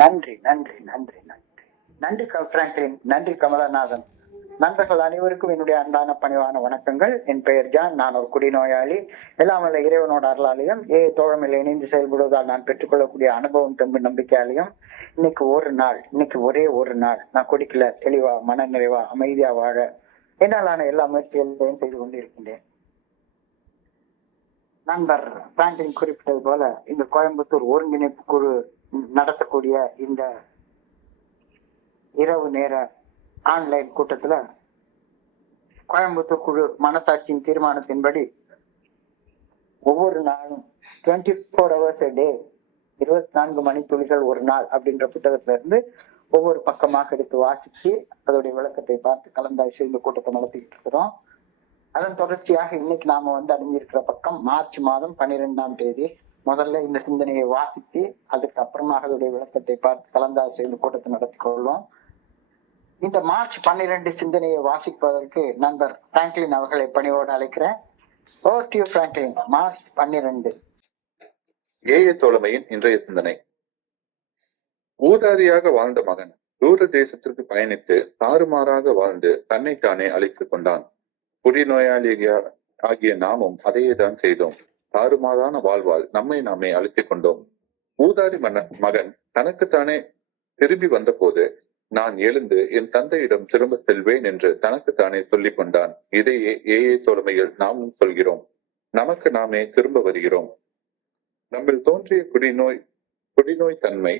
நன்றி நன்றி நன்றி நன்றி நன்றி பிராங்க்லின், நன்றி கமலநாதன். நண்பர்கள் அனைவருக்கும் என்னுடைய அன்பான பணிவான வணக்கங்கள். என் பெயர் ஜான். நான் ஒரு குடிநோயாளி. எல்லாம் வல்ல இறைவனோட அருளாலையும் தோழமையில் இணைந்து செயல்படுவதால் நான் பெற்றுக்கொள்ளக்கூடிய அனுபவம் தம்பு நம்பிக்கையாலையும் இன்னைக்கு ஒரே ஒரு நாள் நான் குடிக்கல, தெளிவா மன நிறைவா அமைதியா வாழ என்னாலான எல்லா முயற்சிகளையும் செய்து கொண்டிருக்கின்றேன். நண்பர் பிராங்க்லின் குறிப்பிட்டது போல இந்த கோயம்புத்தூர் ஒருங்கிணைப்பு குழு நடத்தக்கூடிய இந்த இரவு நேர ஆன்லைன் கூட்டத்துல கோயம்புத்தூர் குழு மனசாட்சியின் தீர்மானத்தின்படி ஒவ்வொரு நாளும் 24 hours a day, 24 மணித்துளிகள் ஒரு நாள் அப்படின்ற புத்தகத்துல இருந்து ஒவ்வொரு பக்கமாக எடுத்து வாசிச்சு அதோடைய விளக்கத்தை பார்த்து கலந்தாய்ச்சி இந்த கூட்டத்தை நடத்திக்கிட்டு இருக்கிறோம். அதன் தொடர்ச்சியாக இன்னைக்கு நாம அடைஞ்சிருக்கிற பக்கம் மார்ச் மாதம் 12ஆம் தேதி. முதல்ல இந்த சிந்தனையை வாசித்து அதுக்கு அப்புறமாக அதோடைய விளக்கத்தை பார்த்து கலந்தாய்ச்சி இந்த கூட்டத்தை நடத்தி கொள்வோம். இந்த மார்ச் 12 சிந்தனையை வாசிப்பதற்கு நண்பர் பிராங்க்லின் அவர்களை பணிவோடு அழைக்கிறேன். Franklin, March 12. ஏய தோழமையின் இன்றைய சிந்தனை. ஊதாரியாக வாழ்ந்த மகன் தூர தேசத்திற்கு பயணித்து தாறுமாறாக வாழ்ந்து தன்னைத்தானே அழித்துக் கொண்டான். குடிநோயாளி ஆகிய நாமும் அதையேதான் செய்தோம். தாறுமாறான வாழ்வால் நம்மை நாமே அழித்துக் கொண்டோம். ஊதாரி மகன் தனக்குத்தானே திரும்பி வந்த போது நான் எழுந்து என் தந்தையிடம் திரும்ப செல்வேன் என்று தனக்குத்தானே சொல்லிக் கொண்டான். இதையே ஏஏ தோழமையில் நாமும் சொல்கிறோம். நமக்கு நாமே திரும்ப வருகிறோம். நம்மில் தோன்றிய குடிநோய் தன்மை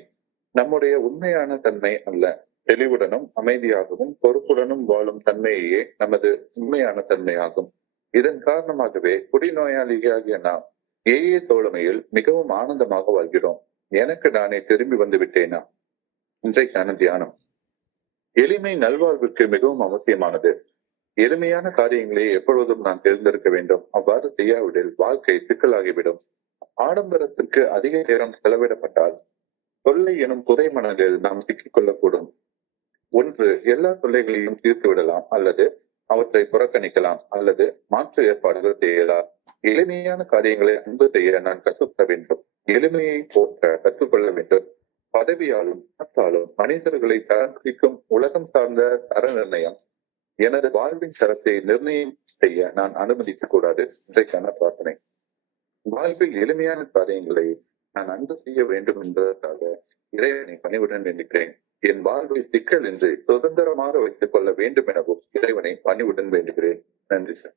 நம்முடைய உண்மையான தன்மை அல்ல. தெளிவுடனும் அமைதியாகவும் பொறுப்புடனும் வாழும் தன்மையே நமது உண்மையான தன்மையாகும். இதன் காரணமாகவே குடிநோயாளியாகிய நாம் ஏஏ தோழமையில் மிகவும் ஆனந்தமாக வாழ்கிறோம். எனக்கு நானே திரும்பி வந்து விட்டேனா? இன்றைக்கான தியானம். எளிமை நல்வாழ்வுக்கு மிகவும் அவசியமானது. எளிமையான காரியங்களை எப்பொழுதும் நான் தேர்ந்தெடுக்க வேண்டும். அவ்வாறு செய்யாவிடில் வாழ்க்கை சிக்கலாகிவிடும். ஆடம்பரத்திற்கு அதிக நேரம் செலவிடப்பட்டால் தொல்லை எனும் புதை மனதில் நாம் சிக்கிக் கொள்ளக்கூடும். ஒன்று, எல்லா தொல்லைகளையும் தீர்த்து விடலாம், அல்லது அவற்றை புறக்கணிக்கலாம், அல்லது மாற்று ஏற்பாடுகள் செய்யலாம். எளிமையான காரியங்களை அன்பு செய்ய நான் கற்றுக்கொள்ள வேண்டும். எளிமையை போற்ற கற்றுக்கொள்ள வேண்டும். பதவியாலும் பணத்தாலும் மனிதர்களை தரம் பிரிக்கும் உலகம் சார்ந்த தர நிர்ணயம் எனது வாழ்வின் தரத்தை நிர்ணயம் செய்ய நான் அனுமதிக்க கூடாது. இன்றைக்கான பிரார்த்தனை. வாழ்வில் எளிமையான காரியங்களை நான் அன்பு செய்ய வேண்டும் என்பதற்காக இறைவனை பணிவுடன் வேண்டுகிறேன். என் வாழ்வை சிக்கல் என்று சுதந்திரமாக வைத்துக் கொள்ள வேண்டும் எனவும் இறைவனை பணிவுடன் வேண்டுகிறேன். நன்றி சார்.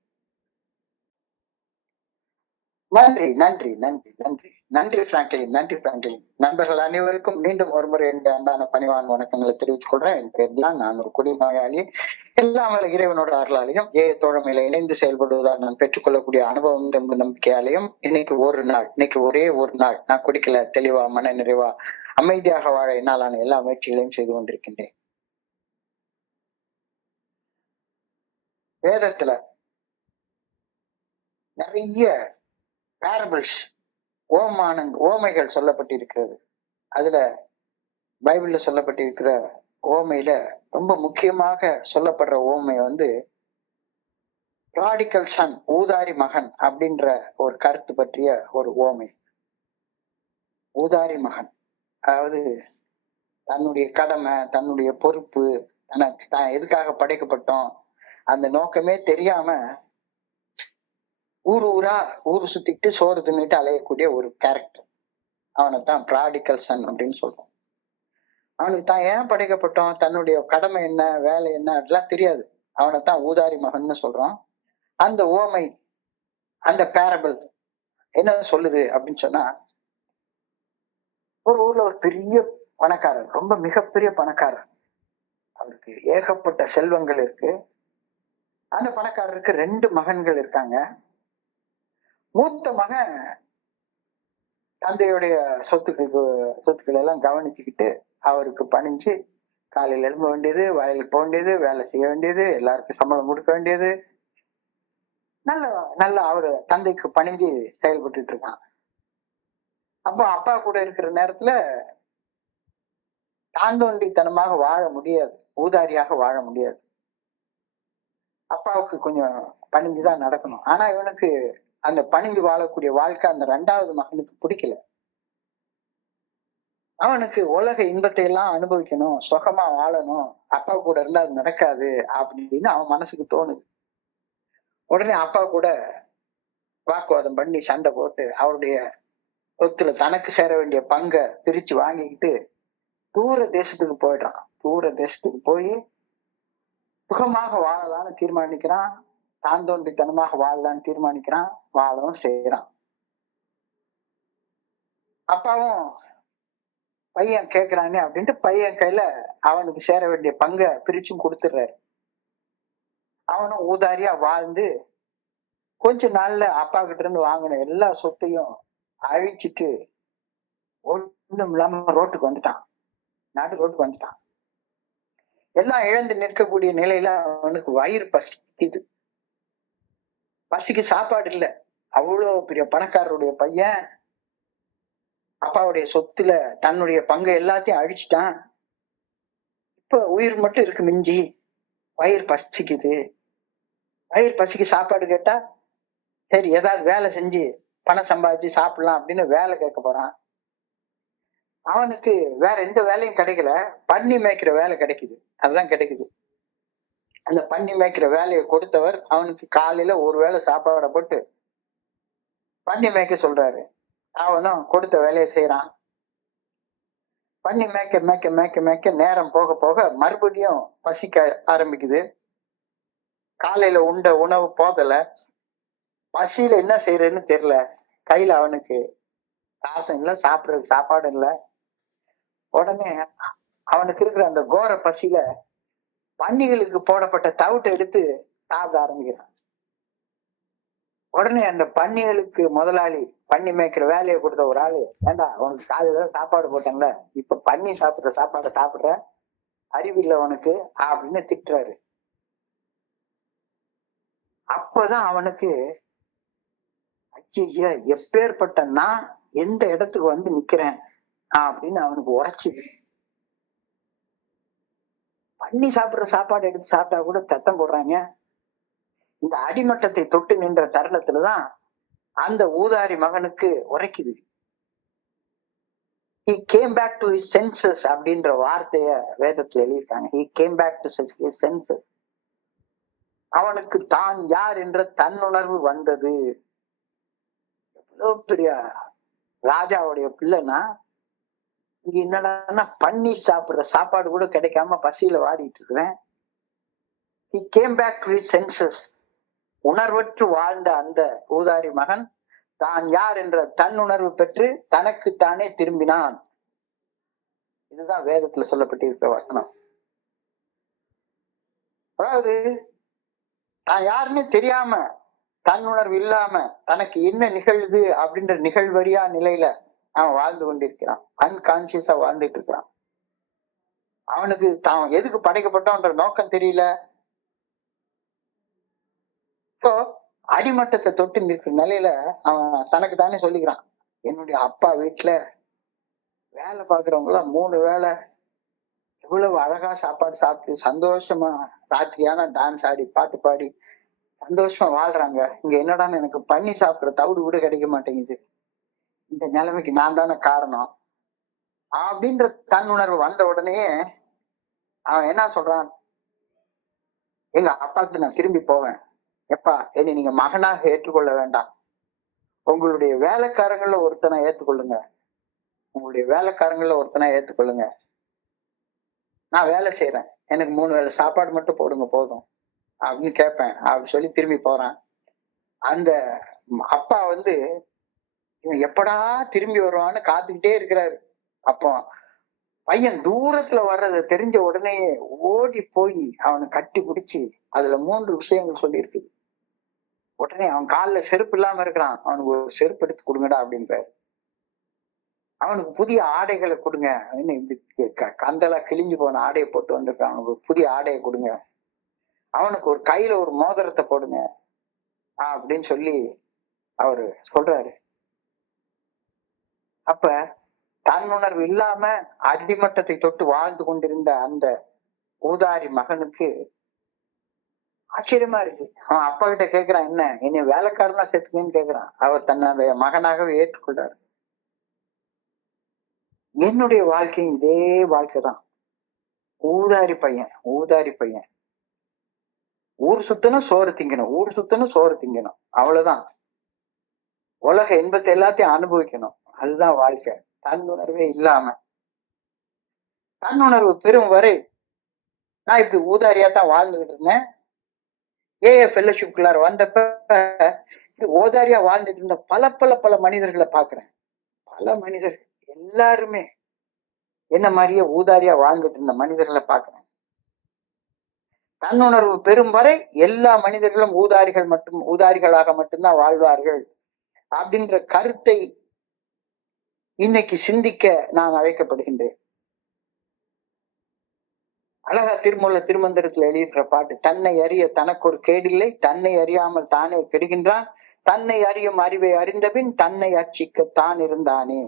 நன்றி நன்றி நன்றி நன்றி நன்றி பிராங்க்லின், நன்றி பிராங்க்லின். நண்பர்கள் அனைவருக்கும் மீண்டும் ஒருமுறை என்னுடைய அன்பான பணிவான வணக்கங்களை தெரிவித்துக் கொள்றேன். என் பேர் தான். நான் ஒரு குடிநோயாளி. எல்லாம் இறைவனோட அருளாலையும் தோழமையில இணைந்து செயல்படுவதால் நான் பெற்றுக்கொள்ளக்கூடிய அனுபவம் தம்பு நம்பிக்கையாலையும் இன்னைக்கு ஒரே ஒரு நாள் நான் குடிக்கல, தெளிவா மன நிறைவா அமைதியாக வாழ என்னாலான எல்லா முயற்சிகளையும் செய்து கொண்டிருக்கின்றேன். வேதத்துல நிறைய பேரபிள்ஸ், ஓமைகள் சொல்லப்பட்டிருக்கிறது. அதுல பைபிள்ல சொல்லப்பட்டிருக்கிற ஓமையில ரொம்ப முக்கியமாக சொல்லப்படுற ஓமை ப்ராடிகல் சன், ஊதாரி மகன் அப்படின்ற ஒரு கருத்து பற்றிய ஒரு ஓமை. ஊதாரி மகன், அதாவது தன்னுடைய கடமை, தன்னுடைய பொறுப்பு, தனக்கு தான் எதுக்காக படைக்கப்பட்டோம் அந்த நோக்கமே தெரியாம ஊரு சுத்திட்டு சோறு தின்னுட்டு அலையக்கூடிய ஒரு கேரக்டர். அவனைத்தான் ப்ராடிகல் சன் அப்படின்னு சொல்றோம். அவனுக்கு தான் ஏன் படைக்கப்பட்டோம், தன்னுடைய கடமை என்ன, வேலை என்ன அதெல்லாம் தெரியாது. அவனைத்தான் ஊதாரி மகன்னு சொல்றோம். அந்த ஓமை, அந்த பேரபிள் என்ன சொல்லுது அப்படின்னு சொன்னா, ஒரு ஊர்ல ஒரு பெரிய பணக்காரர், ரொம்ப மிகப்பெரிய பணக்காரர். அவருக்கு ஏகப்பட்ட செல்வங்கள் இருக்கு. அந்த பணக்காரருக்கு 2 மகன்கள் இருக்காங்க. மூத்த மகன் தந்தையுடைய சொத்துக்கள் எல்லாம் கவனிச்சுக்கிட்டு அவருக்கு பணிஞ்சு காலையில் எழும்ப வேண்டியது, வயலுக்கு போக வேண்டியது, வேலை செய்ய வேண்டியது, எல்லாருக்கும் சம்பளம் கொடுக்க வேண்டியது, நல்ல அவரு தந்தைக்கு பணிஞ்சு செயல்பட்டு இருக்கான். அப்போ அப்பா கூட இருக்கிற நேரத்துல தாந்தோண்டித்தனமாக வாழ முடியாது, ஊதாரியாக வாழ முடியாது. அப்பாவுக்கு கொஞ்சம் பணிஞ்சுதான் நடக்கணும். ஆனா இவனுக்கு அந்த பணிஞ்சு வாழக்கூடிய வாழ்க்கை அந்த 2வது மகனுக்கு பிடிக்கல. அவனுக்கு உலக இன்பத்தை எல்லாம் அனுபவிக்கணும், சுகமா வாழணும், அப்பா கூட இருந்தா அது நடக்காது அப்படின்னு அவன் மனசுக்கு தோணுது. உடனே அப்பா கூட வாக்குவாதம் பண்ணி சண்டை போட்டு அவருடைய சொத்துல தனக்கு சேர வேண்டிய பங்கை பிரிச்சு வாங்கிக்கிட்டு தூர தேசத்துக்கு போயிடுறான். தூர தேசத்துக்கு போய் சுகமாக வாழலாம்னு தீர்மானிக்கிறான். தான் தோன்றித்தனமாக வாழலாம்னு தீர்மானிக்கிறான். வாழவும் செய்யறான். அப்பாவும் பையன் கேக்குறானே அப்படின்ட்டு பையன் கையில அவனுக்கு சேர வேண்டிய பங்கை பிரிச்சும் கொடுத்துடுறாரு. அவனும் ஊதாரியா வாழ்ந்து கொஞ்ச நாள்ல அப்பா கிட்ட இருந்து வாங்கின எல்லா சொத்தையும் அழிச்சிட்டு ஒண்ணும் இல்லாம ரோட்டுக்கு வந்துட்டான். ரோட்டுக்கு வந்துட்டான். எல்லாம் இழந்து நிற்கக்கூடிய நிலையில அவனுக்கு வயிறு பசிக்குது. பசிக்கு சாப்பாடு இல்ல. அவ்வளவு பெரிய பணக்காரருடைய பையன் அப்பாவுடைய சொத்துல தன்னுடைய பங்கை எல்லாத்தையும் அழிச்சிட்டான். இப்ப உயிர் மட்டும் இருக்கு மிஞ்சி. வயிறு பசிக்குது. வயிறு பசிக்கு சாப்பாடு கேட்டா சரி ஏதாவது வேலை செஞ்சு பணம் சம்பாதிச்சு சாப்பிடலாம் அப்படின்னு வேலை கேட்க போறான். அவனுக்கு வேற எந்த வேலையும் கிடைக்கல. பன்னி மேய்க்கிற வேலை கிடைக்குது. அதுதான் கிடைக்குது. அந்த பன்னி மேய்க்கிற வேலையை கொடுத்தவர் அவனுக்கு காலையில ஒரு வேளை சாப்பாடை போட்டு பன்னி மேய்க்க சொல்றாரு. அவனும் கொடுத்த வேலையை செய்யறான். பன்னி மேய்க்க மேய்க்க மேய்க்க மேய்க்க நேரம் போக போக மறுபடியும் பசிக்க ஆரம்பிக்குது. காலையில உண்ட உணவு போதல. பசியில என்ன செய்யறதுன்னு தெரியல. கையில அவனுக்கு காசும் இல்ல, சாப்பிடுறது சாப்பாடு இல்ல. உடனே அவனுக்கு இருக்கிற அந்த கோர பசியில பன்னிகளுக்கு போடப்பட்ட தவிட்டை எடுத்து சாப்பிட ஆரம்பிக்கிறான். உடனே அந்த பன்னிகளுக்கு முதலாளி, பன்னி மேய்க்கிற வேலையை கொடுத்த ஒரு ஆளு, ஏண்டா உனக்கு காலையில சாப்பாடு போட்டாங்கல்ல, இப்ப பன்னி சாப்பிடுற சாப்பாடை சாப்பிடுற, அறிவில்லை உனக்கு அப்படின்னு திட்டுறாரு. அப்பதான் அவனுக்கு ஐயா எப்பேற்பட்ட நான் எந்த இடத்துக்கு வந்து நிக்கிறேன் அப்படின்னு அவனுக்கு உரைச்சுது. பன்னி சாப்பிடுற சாப்பாடு எடுத்து சாப்பிட்டா கூட சத்தம் போடுறாங்க. இந்த அடிமட்டத்தை தொட்டு நின்ற தருணத்துலதான் அந்த ஊதாரி மகனுக்கு உரைக்குது. He came back to his senses அப்படின்ற வார்த்தைய வேதத்துல எழுதியிருக்காங்க. He came back to his senses. அவனுக்கு தான் யார் என்ற தன்னுணர்வு வந்தது. எவ்வளவு பெரிய ராஜாவுடைய பிள்ளைனா இங்க என்னடா பன்னி சாப்பிடுற சாப்பாடு கூட கிடைக்காம பசியில வாடிட்டு இருக்கிறேன். He came back to his senses. உணர்வற்று வாழ்ந்த அந்த ஊதாரி மகன் தான் யார் என்ற தன்னுணர்வு பெற்று தனக்கு தானே திரும்பினான். இதுதான் வேதத்துல சொல்லப்பட்டிருக்கிற வசனம். அதாவது தான் யாருன்னு தெரியாம, தன்னுணர்வு இல்லாம தனக்கு என்ன நிகழ்வு அப்படின்ற நிகழ்வறியா நிலையில அவன் வாழ்ந்து கொண்டிருக்கிறான். அன்கான்சியஸா வாழ்ந்துட்டு இருக்கிறான். அவனுக்கு தான் எதுக்கு படைக்கப்பட்டோன்ற நோக்கம் தெரியல. இப்போ அடிமட்டத்தை தொட்டு நிற்கிற நிலையில அவன் தனக்கு தானே சொல்லிக்கிறான், என்னுடைய அப்பா வீட்டுல வேலை பாக்குறவங்க எல்லாம் 3 வேளை இவ்வளவு அழகா சாப்பாடு சாப்பிட்டு சந்தோஷமா ராத்திரியான டான்ஸ் ஆடி பாட்டு பாடி சந்தோஷமா வாழ்றாங்க. இங்க என்னடான்னு எனக்கு பன்னி சாப்பிடுற தவிடு கூட கிடைக்க மாட்டேங்குது. இந்த நிலைமைக்கு நான் தானே காரணம் அப்படின்ற தன்னுணர்வு வந்த உடனே அவன் என்ன சொல்றான், எங்க அப்பாவுக்கு நான் திரும்பி போவேன். எப்பா என்னை நீங்க மகனாக ஏற்றுக்கொள்ள வேண்டாம். உங்களுடைய வேலைக்காரங்கள ஒருத்தனை ஏத்துக்கொள்ளுங்க. உங்களுடைய வேலைக்காரங்கள ஒருத்தனை ஏத்துக்கொள்ளுங்க. நான் வேலை செய்யறேன். எனக்கு 3 வேளை சாப்பாடு மட்டும் போடுங்க போதும் அப்படின்னு கேட்பேன் அப்படின்னு சொல்லி திரும்பி போறான். அந்த அப்பா வந்து இவன் எப்படா திரும்பி வருவான்னு காத்துக்கிட்டே இருக்கிறாரு. அப்போ பையன் தூரத்துல வர்றத தெரிஞ்ச உடனே ஓடி போய் அவனை கட்டி பிடிச்சி அதுல 3 விஷயங்கள் சொல்லி இருக்குது. உடனே அவன் காலில் செருப்பு இல்லாம இருக்கிறான். அவனுக்கு ஒரு செருப்பு எடுத்து கொடுங்கடா அப்படின்றாரு. அவனுக்கு புதிய ஆடைகளை கொடுங்க. கந்தலா கிழிஞ்சு போன ஆடையை போட்டு வந்திருக்கான். அவனுக்கு புதிய ஆடையை கொடுங்க. அவனுக்கு ஒரு கையில ஒரு மோதிரத்தை போடுங்க அப்படின்னு சொல்லி அவரு சொல்றாரு. அப்ப தன்னுணர்வு இல்லாம அடிமட்டத்தை தொட்டு வாழ்ந்து கொண்டிருந்த அந்த ஊதாரி மகனுக்கு ஆச்சரியமா இருக்கு. அவன் அப்பா கிட்ட கேக்குறான், என்ன என்னை வேலைக்காரனா சேர்த்துக்கன்னு கேக்குறான். அவர் தன்னுடைய மகனாகவே ஏற்றுக்கொள்றாரு. என்னுடைய வாழ்க்கையும் இதே வாழ்க்கை தான். ஊதாரி பையன், ஊதாரி பையன். ஊர் சுத்தணும், சோறு திங்கணும், ஊர் சுத்தணும், சோறு திங்கணும், அவ்வளவுதான். உலக இன்பத்தை எல்லாத்தையும் அனுபவிக்கணும், அதுதான் வாழ்க்கை. தன்னுணர்வே இல்லாம, தன்னுணர்வு பெறும் வரை நான் இப்படி ஊதாரியா தான் வாழ்ந்துகிட்டு இருந்தேன். ஏஏ ஃபெல்லோஷிப்குள்ளார வந்தப்ப ஓதாரியா வாழ்ந்துட்டு இருந்த பல பல பல மனிதர்களை பாக்குறேன். பல மனிதர் எல்லாருமே என்ன மாதிரியே ஊதாரியா வாழ்ந்துட்டு இருந்த மனிதர்களை பாக்குறேன். தன்னுணர்வு பெறும் வரை எல்லா மனிதர்களும் ஊதாரிகளாக மட்டும்தான் வாழ்வார்கள் அப்படின்ற கருத்தை இன்னைக்கு சிந்திக்க நான் அழைக்கப்படுகின்றேன். அழகா திருமந்திரத்துல எழுதியிருக்கிற பாட்டு, தன்னை அறிய தனக்கு ஒரு கேடில்லை, தன்னை அறியாமல் தானே கெடுகின்றான், தன்னை அறியும் அறிவை அறிந்தபின் தன்னை அர்ச்சிக்க தான் இருந்தானே.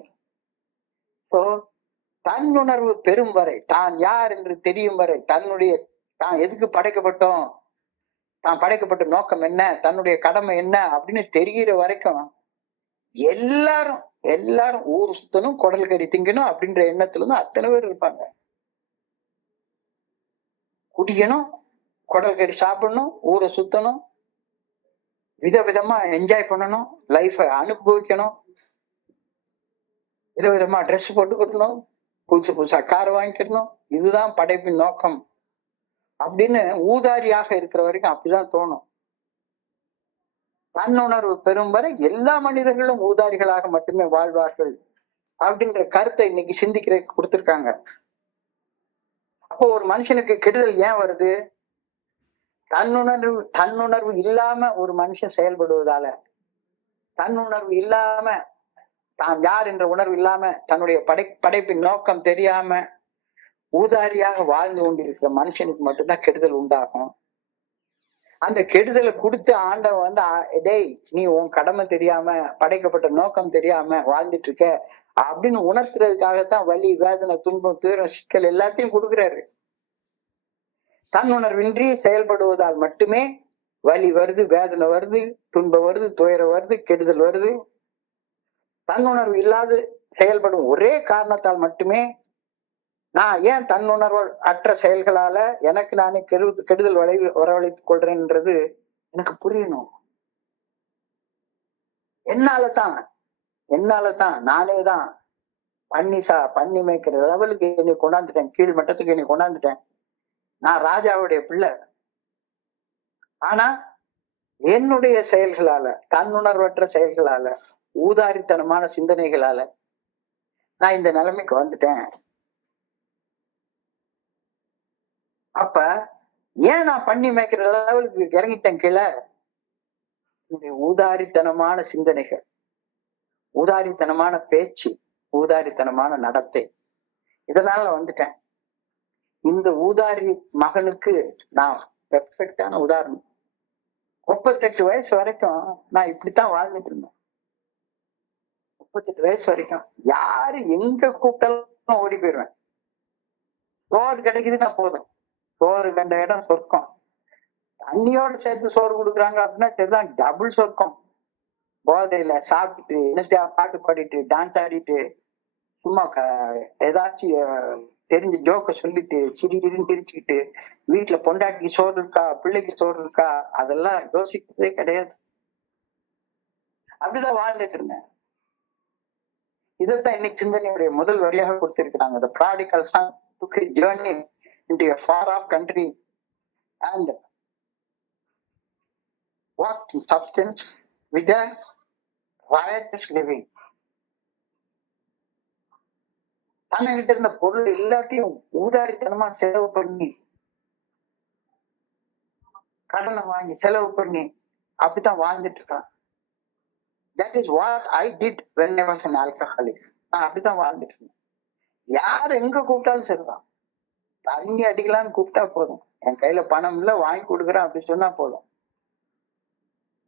தன்னுணர்வு பெறும் வரை, தான் யார் என்று தெரியும் வரை, தான் எதுக்கு படைக்கப்பட்டோம், தான் படைக்கப்பட்ட நோக்கம் என்ன, தன்னுடைய கடமை என்ன அப்படின்னு தெரிகிற வரைக்கும் எல்லாரும் ஊர் சுத்தணும், குடல் கறி திங்கணும் அப்படின்ற எண்ணத்துல தான் அத்தனை பேர் இருப்பாங்க. குடிக்கணும், குடல் கறி சாப்பிடணும், ஊரை சுத்தணும், விதவிதமா என்ஜாய் பண்ணணும், லைஃப அனுபவிக்கணும், விதவிதமா ட்ரெஸ் போட்டுக்கணும், புதுசா கார் வாங்கிக்கணும், இதுதான் படைப்பின் நோக்கம் அப்படின்னு ஊதாரியாக இருக்கிற வரைக்கும் அப்படிதான் தோணும். தன்னுணர்வு பெறும் வரை எல்லா மனிதர்களும் ஊதாரிகளாக மட்டுமே வாழ்வார்கள் அப்படின்ற கருத்தை இன்னைக்கு சிந்திக்கிறதுக்கு கொடுத்திருக்காங்க. அப்போ ஒரு மனுஷனுக்கு கெடுதல் ஏன் வருது? தன்னுணர்வு இல்லாம ஒரு மனுஷன் செயல்படுவதால, தன்னுணர்வு இல்லாம, தான் யார் என்ற உணர்வு இல்லாம, தன்னுடைய படைப்பின் நோக்கம் தெரியாம ஊதாரியாக வாழ்ந்து கொண்டிருக்கிற மனுஷனுக்கு மட்டும்தான் கெடுதல் உண்டாகும். அந்த கெடுதலை கொடுத்து ஆண்டவன் டேய் நீ உன் கடமை தெரியாம, படைக்கப்பட்ட நோக்கம் தெரியாம வாழ்ந்துட்டு இருக்க அப்படின்னு உணர்த்துறதுக்காகத்தான் வலி, வேதனை, துன்பம், துயரம், சிக்கல் எல்லாத்தையும் கொடுக்குறாரு. தன்னுணர்வின்றி செயல்படுவதால் மட்டுமே வலி வருது, வேதனை வருது, துன்பம் வருது, துயரம் வருது, கெடுதல் வருது. தன்னுணர்வு இல்லாது செயல்படும் ஒரே காரணத்தால் மட்டுமே நான் ஏன் தன்னுணர்வு அற்ற செயல்களால எனக்கு நானே கெடுதல் வரவழைத்துக் கொள்றேன்ன்றது எனக்கு புரியணும். என்னாலதான் நானேதான் பண்ணி மேய்க்கிற லெவலுக்கு என்னை கொண்டாந்துட்டேன், கீழ் மட்டத்துக்கு என்னை கொண்டாந்துட்டேன். நான் ராஜாவுடைய பிள்ளை. ஆனா என்னுடைய செயல்களால, தன்னுணர்வற்ற செயல்களால, ஊதாரித்தனமான சிந்தனைகளால நான் இந்த நிலைமைக்கு வந்துட்டேன். அப்ப ஏன் நான் பண்ணி மேய்க்கிற லெவலுக்கு இறங்கிட்டேன் கீழே? ஊதாரித்தனமான சிந்தனைகள், ஊதாரித்தனமான பேச்சு, ஊதாரித்தனமான நடத்தை, இதனால வந்துட்டேன். இந்த ஊதாரி மகனுக்கு நான் பெர்ஃபெக்டான உதாரணம். 38 வயசு வரைக்கும் நான் இப்படித்தான் வாழ்ந்துட்டு இருந்தேன். 38 வயசு வரைக்கும் யாரு எங்க கூப்பிட்டாலும் ஓடி போயிடுவேன். சோறு கிடைக்குதுன்னா போதும், சோறு கண்ட இடம் சொர்க்கம். தண்ணியோட சேர்த்து சோறு கொடுக்குறாங்க அப்படின்னா சரிதான், டபுள் சொர்க்கம். போதையில சாப்பிட்டுட்டு என்னத்தையா பாட்டு பாடிட்டு டான்ஸ் ஆடிட்டு சும்மா ஏதாச்சும் தெரிஞ்ச ஜோக்க சொல்லிட்டு சிரின்னு திரிச்சுக்கிட்டு வீட்டுல பொண்டாட்டிக்கு சோறு இருக்கா, பிள்ளைக்கு சோறு இருக்கா, அதெல்லாம் யோசிக்கிறதே கிடையாது. அப்படிதான் வாழ்ந்துட்டு இருந்தேன். இதைத்தான் இன்னைக்கு சிந்தனையுடைய முதல் வரியாக கொடுத்திருக்கிறாங்க. The prodigal son took a journey into a far off country and walked in substance with a riotous living. தன்னிட்ட இருந்த பொருள் எல்லாத்தையும் ஊதாரித்தனமா செலவு பண்ணி, கடனை வாங்கி செலவு பண்ணி அப்படித்தான் வாழ்ந்துட்டு இருக்கான். That is what I did when I was an alcoholic. நான் அப்படித்தான் வாழ்ந்துட்டு இருந்தேன். யார் எங்க கூப்பிட்டாலும் சரிதான், தண்ணி அடிக்கலான்னு கூப்பிட்டா போதும், என் கையில பணம் இல்ல வாங்கி கொடுக்குறேன் அப்படி சொன்னா போதும்,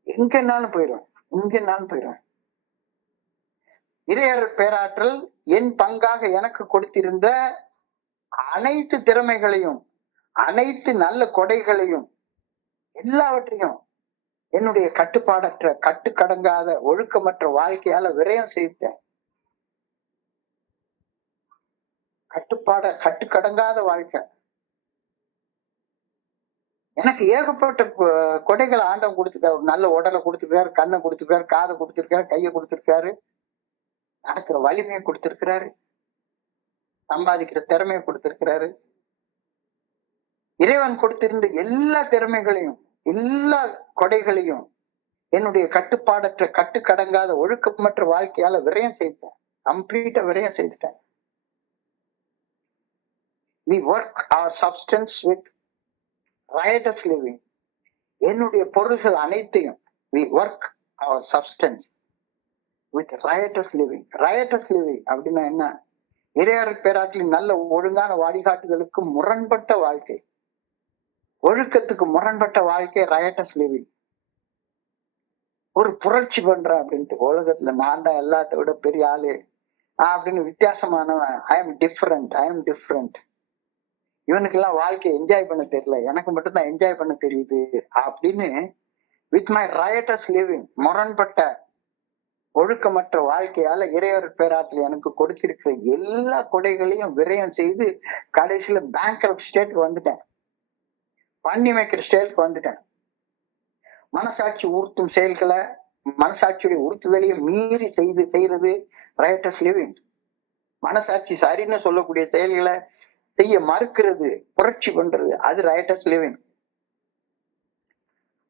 எங்கன்னாலும் போயிடுவேன். இறையர் பேராற்றல் என் பங்காக எனக்கு கொடுத்திருந்த அனைத்து திறமைகளையும், அனைத்து நல்ல கொடைகளையும், எல்லாவற்றையும் என்னுடைய கட்டுப்பாடற்ற, கட்டுக்கடங்காத, ஒழுக்கமற்ற வாழ்க்கையால விரயம் செய்தேன். கட்டுக்கடங்காத வாழ்க்கை. எனக்கு ஏகப்பட்ட கொடைகளை ஆண்டவன் கொடுத்துருக்காரு. ஒரு நல்ல உடலை கொடுத்துருக்காரு, கண்ணை கொடுத்துருக்காரு, காதை கொடுத்துருக்காரு, கையை கொடுத்துருக்காரு, நடக்கிற வலிமையை கொடுத்திருக்கிறாரு, சம்பாதிக்கிற திறமையை கொடுத்திருக்கிறாரு. இறைவன் கொடுத்திருந்த எல்லா திறமைகளையும் எல்லா கொடைகளையும் என்னுடைய கட்டுக்கடங்காத ஒழுக்கமற்ற வாழ்க்கையால விரயம் செய்தேன். கம்ப்ளீட்டா விரயம் செய்துட்டேன். We work our substance with riotous living. என்னுடைய பொருள்கள் அனைத்தையும் we work our substance with riotous living. Riotous living அப்படின்னா என்ன? இறையர் பேராட்டில் நல்ல ஒழுங்கான வழிகாட்டுதலுக்கு முரண்பட்ட வாழ்க்கை, ஒழுக்கத்துக்கு முரண்பட்ட வாழ்க்கை riotous living. ஒரு புரட்சி பண்றேன் அப்படின்ட்டு உலகத்துல நான் தான் எல்லாத்த விட பெரிய ஆளு அப்படின்னு வித்தியாசமானவன். I am different. இவனுக்கு எல்லாம் வாழ்க்கையை என்ஜாய் பண்ண தெரியல, எனக்கு மட்டும்தான் என்ஜாய் பண்ண தெரியுது அப்படின்னு வித் மை riotous living, முரண்பட்ட ஒழுக்கமற்ற வாழ்க்கையால இறையர் பேராட்டில் எனக்கு கொடுத்திருக்கிற எல்லா கொடைகளையும் விரயம் செய்து கடைசியில பேங்க்ரப்ட் ஸ்டேட்டுக்கு வந்துட்டேன், பண்ணி வைக்கிற ஸ்டேட்டுக்கு வந்துட்டேன். மனசாட்சி உறுத்தும் செயல்களை மனசாட்சியுடைய உறுத்துதலையும் மீறி செய்யறது riotous living. மனசாட்சி சரின்னு சொல்லக்கூடிய செயல்களை செய்ய மறுக்கிறது, புரட்சி பண்றது, அது riotous living.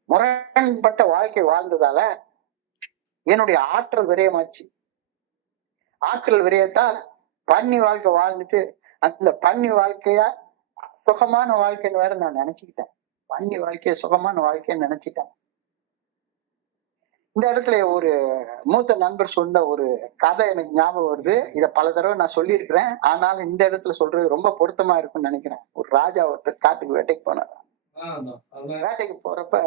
முரண்பட்ட வாழ்க்கை வாழ்ந்ததால என்னுடைய ஆற்றல் விரயமாச்சு. ஆற்றல் விரயத்தால் பன்னி வாழ்க்கை வாழ்ந்துட்டு அந்த பன்னி வாழ்க்கையா சுகமான வாழ்க்கைன்னு வேற நான் நினைச்சுக்கிட்டேன். பன்னி வாழ்க்கைய சுகமான வாழ்க்கைன்னு நினைச்சிட்டேன். இந்த இடத்துல ஒரு மூத்த நண்பர் சொன்ன ஒரு கதை எனக்கு ஞாபகம் வருது. இத பல தடவை நான் சொல்லியிருக்கிறேன், ஆனாலும் இந்த இடத்துல சொல்றது ரொம்ப பொருத்தமா இருக்கும்னு நினைக்கிறேன். ஒரு ராஜா ஒருத்தர் காட்டுக்கு வேட்டைக்கு போனார். வேட்டைக்கு போறப்ப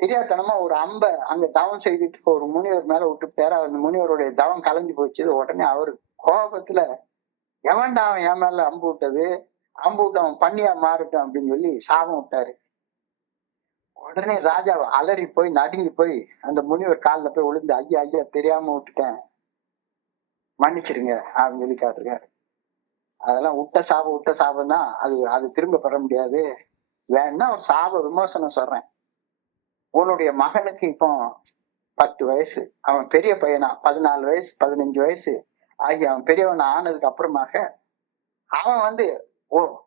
தெரியாதனமா ஒரு அம்பை அங்க தவம் செய்துட்டு ஒரு முனிவர் மேல விட்டுட்டாரு. அந்த முனிவருடைய தவம் கலைஞ்சு போச்சு. உடனே அவரு கோபத்துல எவன்டா அவன் என் மேல அம்பு விட்டது, அம்பு விட்டு அவன் பண்ணியா மாறட்டும் அப்படின்னு சொல்லி சாபம் விட்டாரு. உடனே ராஜா அலறி போய் நடுங்கி போய் அந்த முனிவர் காலில் போய் விழுந்து, ஐயா தெரியாம விட்டுட்டேன், மன்னிச்சிருங்க அப்படின்னு சொல்லி காட்டுருக்காரு. அதெல்லாம் விட்ட சாபம் தான், அது திரும்ப பெற முடியாது. வேணா ஒரு சாப விமோசனம் சொல்றேன். உன்னுடைய மகனுக்கு இப்போ 10 வயசு, அவன் பெரிய பையனா 14 வயசு 15 வயசு ஆகி அவன் பெரியவன் ஆனதுக்கு அப்புறமாக அவன்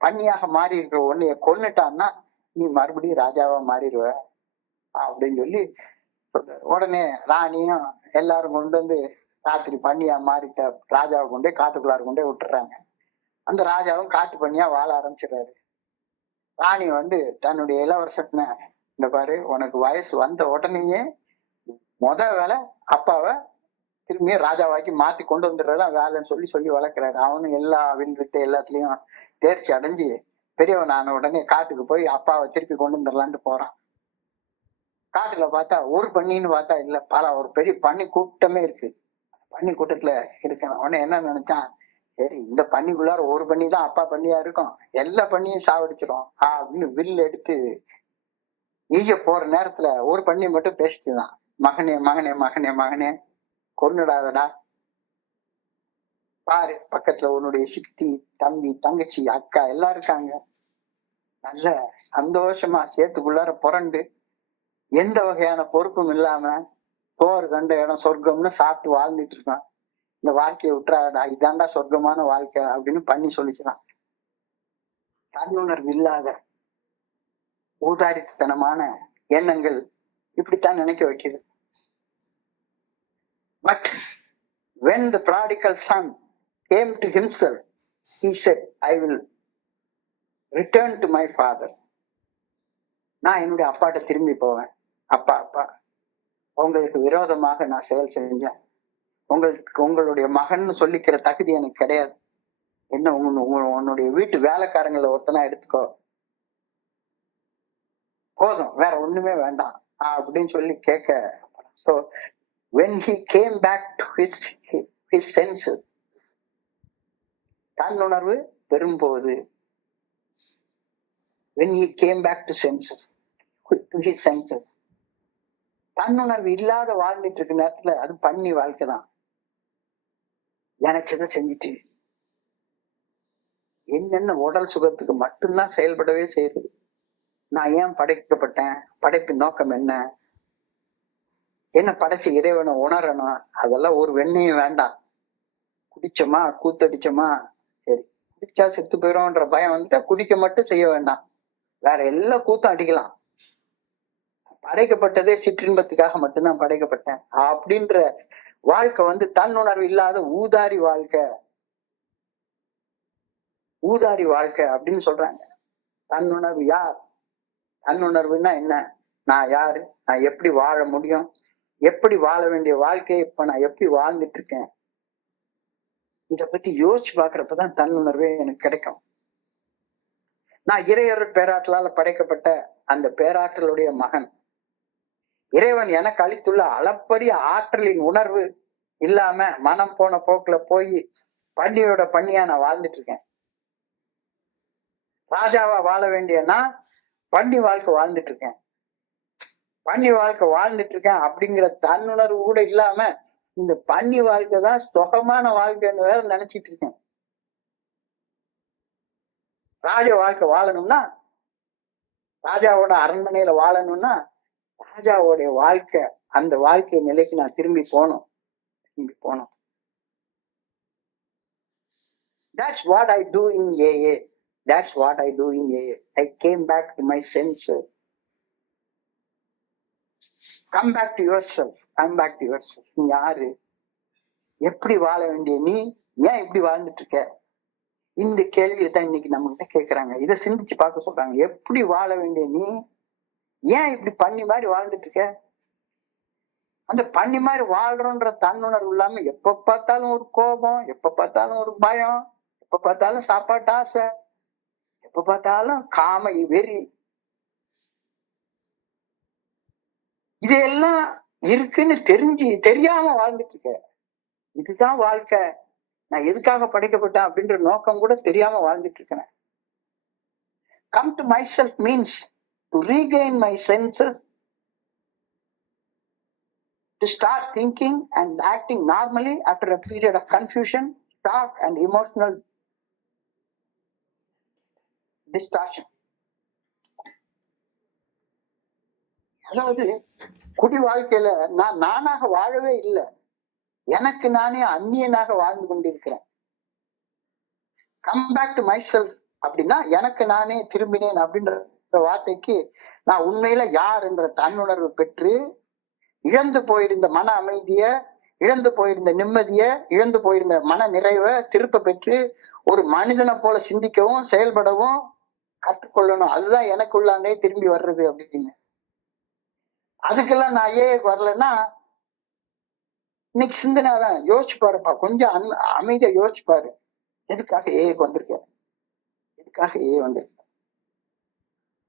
பண்ணியாக மாறி இருக்கிற உன்னைய கொன்னுட்டான்னா நீ மறுபடியும் ராஜாவா மாறிடுவ அப்படின்னு சொல்லி சொல்றாரு. உடனே ராணியும் எல்லாரும் கொண்டு வந்து ராத்திரி பண்ணியா மாறிட்ட ராஜாவை கொண்டே காட்டுக்குள்ளார கொண்டே விட்டுறாங்க. அந்த ராஜாவும் காட்டு பண்ணியா வாழ ஆரம்பிச்சிடறாரு. ராணி தன்னுடைய இளவரசனை, இந்த பாரு, உனக்கு வயசு வந்த உடனேயே வேலை அப்பாவை திரும்பியே ராஜாவாக்கி மாத்தி கொண்டு வந்துடுறதுதான் வேலைன்னு சொல்லி வளர்க்கிறாரு. அவனும் எல்லா வித்தை எல்லாத்துலயும் தேர்ச்சி அடைஞ்சு பெரியவன் ஆன உடனே காட்டுக்கு போய் அப்பாவை திருப்பி கொண்டு வந்துடலான்ட்டு போறான். காட்டுல பார்த்தா ஒரு பண்ணின்னு பார்த்தா இல்ல, ஒரு பெரிய பண்ணி கூட்டமே இருக்கு. பண்ணி கூட்டத்துல இருக்கணும். உடனே என்ன நினைச்சான், சரி இந்த பண்ணிக்குள்ளார ஒரு பண்ணி தான் அப்பா பண்ணியா இருக்கும், எல்லா பண்ணியும் சாவடிச்சிடும் அப்படின்னு வில் எடுத்து ஈய போற நேரத்துல ஒரு பண்ணி மட்டும் பேசிட்டுதான், மகனே கொன்னுடாதடா, பாரு பக்கத்துல உன்னுடைய சித்தி தம்பி தங்கச்சி அக்கா எல்லாம் இருக்காங்க, நல்ல சந்தோஷமா சேத்துக்குள்ளார புரண்டு எந்த வகையான பொறுப்பும் இல்லாம சோறு கண்ட இடம் சொர்க்கம்னு சாப்பிட்டு வாழ்ந்துட்டு இருக்கான். இந்த வாழ்க்கையை விட்டுறாதடா, இதாண்டா சொர்க்கமான வாழ்க்கை அப்படின்னு பண்ணி சொல்லிக்கலாம். தன்னுணர்வு இல்லாத ஊதாரித்தனமான எண்ணங்கள் இப்படித்தான் நினைக்க வைக்குது. But when the prodigal son came to himself, he said, I will return to my father. நான் என்னுடைய அப்பாட்ட திரும்பி போவேன். அப்பா, உங்களுக்கு விரோதமாக நான் செயல் செஞ்சேன், உங்களுடைய மகன் சொல்லிக்கிற தகுதி எனக்கு கிடையாது, என்ன உன்னுடைய வீட்டு வேலைக்காரங்களை ஒருத்தனா எடுத்துக்கோ, போதும், வேற ஒண்ணுமே வேண்டாம் அப்படின்னு சொல்லி கேட்க. So when he came back to his senses, தன்னுணர்வு பெறும்போது, when he came back to his senses, தன்னுணர்வு இல்லாத வாழ்ந்துட்டு இருக்க நேரத்துல அது பண்ணி வாழ்க்கைதான். நினைச்சதை செஞ்சுட்டு என்னென்ன உடல் சுகத்துக்கு மட்டும்தான் செயல்படவே செய்யுது. நான் ஏன் படைக்கப்பட்டேன், படைப்பின் நோக்கம் என்ன, என்ன படைச்ச இறைவனை உணரணும். அதெல்லாம் ஒரு வெண்ணையும் வேண்டாம். குடிச்சோமா கூத்தடிச்சோமா, சரி குடிச்சா செத்து போயிடும்ன்ற பயம் வந்துட்டா குடிக்க மட்டும் செய்ய வேண்டாம், வேற எல்லா கூத்தும் அடிக்கலாம். படைக்கப்பட்டதே சிற்றின்பத்துக்காக மட்டும்தான் படைக்கப்பட்டேன் அப்படின்ற வாழ்க்கை தன்னுணர்வு இல்லாத ஊதாரி வாழ்க்கை. ஊதாரி வாழ்க்கை அப்படின்னு சொல்றாங்க. தன்னுணர்வு யார்? தன்னுணர்வுன்னா என்ன? நான் யாரு, நான் எப்படி வாழ முடியும், எப்படி வாழ வேண்டிய வாழ்க்கையை இப்ப நான் எப்படி வாழ்ந்துட்டு இருக்கேன், இத பத்தி யோசிச்சு பாக்குறப்பதான் தன்னுணர்வே எனக்கு கிடைக்கும். நான் இறையொரு பேராற்றலால படைக்கப்பட்ட அந்த பேராற்றலுடைய மகன். இறைவன் எனக்கு அளித்துள்ள அளப்பரிய ஆற்றலின் உணர்வு இல்லாம மனம் போன போக்குல போய் பன்னியோட பன்னியா நான் வாழ்ந்துட்டு இருக்கேன். ராஜாவா வாழ வேண்டிய நான் பன்னி வாழ்க்கை வாழ்ந்துட்டு இருக்கேன். பன்னி வாழ்க்கை வாழ்ந்துட்டு இருக்கேன் அப்படிங்கிற தன்னுணர்வு கூட இல்லாம இந்த பன்னி வாழ்க்கை தான் சுகமான வாழ்க்கைன்னு வேற நினைச்சிட்டு இருக்கேன். ராஜ வாழ்க்கை வாழணும்னா, ராஜாவோட அரண்மனையில வாழணும்னா, ராஜாவோடைய வாழ்க்கை, அந்த வாழ்க்கை நிலைக்கு நான் திரும்பி போனோம். That's what I do in AA. That's what I do in AA. I came back to my senses. Come back to yourself. Come back to yourself. நீ யாரு, எப்படி வாழ வேண்டிய நீ ஏன் இப்படி வாழ்ந்துட்டு இருக்க, இந்த கேள்வியை தான் இன்னைக்கு நம்ம கிட்ட கேக்குறாங்க. இதை சிந்திச்சு பார்க்க சொல்றாங்க. எப்படி வாழ வேண்டிய நீ ஏன் இப்படி பண்ணி மாதிரி வாழ்ந்துட்டு இருக்க? அந்த பண்ணி மாதிரி வாழ்றோன்ற தன்னுணர்வு இல்லாம எப்ப பார்த்தாலும் ஒரு கோபம், எப்ப பார்த்தாலும் ஒரு பயம், எப்ப பார்த்தாலும் சாப்பாட்டு ஆசை, எப்ப பார்த்தாலும் காம வெறி, இதெல்லாம் இருக்குன்னு தெரியாம வாழ்ந்துட்டு இருக்க. இதுதான் வாழ்க்கை, நான் எதுக்காக படைக்கப்பட்டேன் அப்படின்ற நோக்கம் கூட தெரியாம வாழ்ந்துட்டு இருக்கிறேன். Come to myself means to regain my senses, to start thinking and acting normally after a period of confusion, shock and emotional distortion. அதாவது குடி வாழ்க்கையில நான் நானாக வாழவே இல்லை, எனக்கு நானே அந்நியனாக வாழ்ந்து கொண்டிருக்கிறேன். Come back to my self அப்படின்னா எனக்கு நானே திரும்பினேன் அப்படின்ற வார்த்தைக்கு நான் உண்மையில யார் என்ற தன்னுணர்வு பெற்று இழந்து போயிருந்த மன அமைதிய, இழந்து போயிருந்த நிம்மதிய, இழந்து போயிருந்த மன நிறைவை திருப்ப பெற்று ஒரு மனிதனை போல சிந்திக்கவும் செயல்படவும் கற்றுக்கொள்ளணும். அதுதான் எனக்குள்ளானே திரும்பி வர்றது அப்படின்னு. அதுக்கெல்லாம் நான் ஏன் வரலன்னா, இன்னைக்கு சிந்தனை தான். யோசிச்சு பாருப்பா, கொஞ்சம் அமைதியா யோசிச்சு பாரு. எதுக்காக ஏக்கு வந்திருக்க, எதுக்காக வந்திருக்க,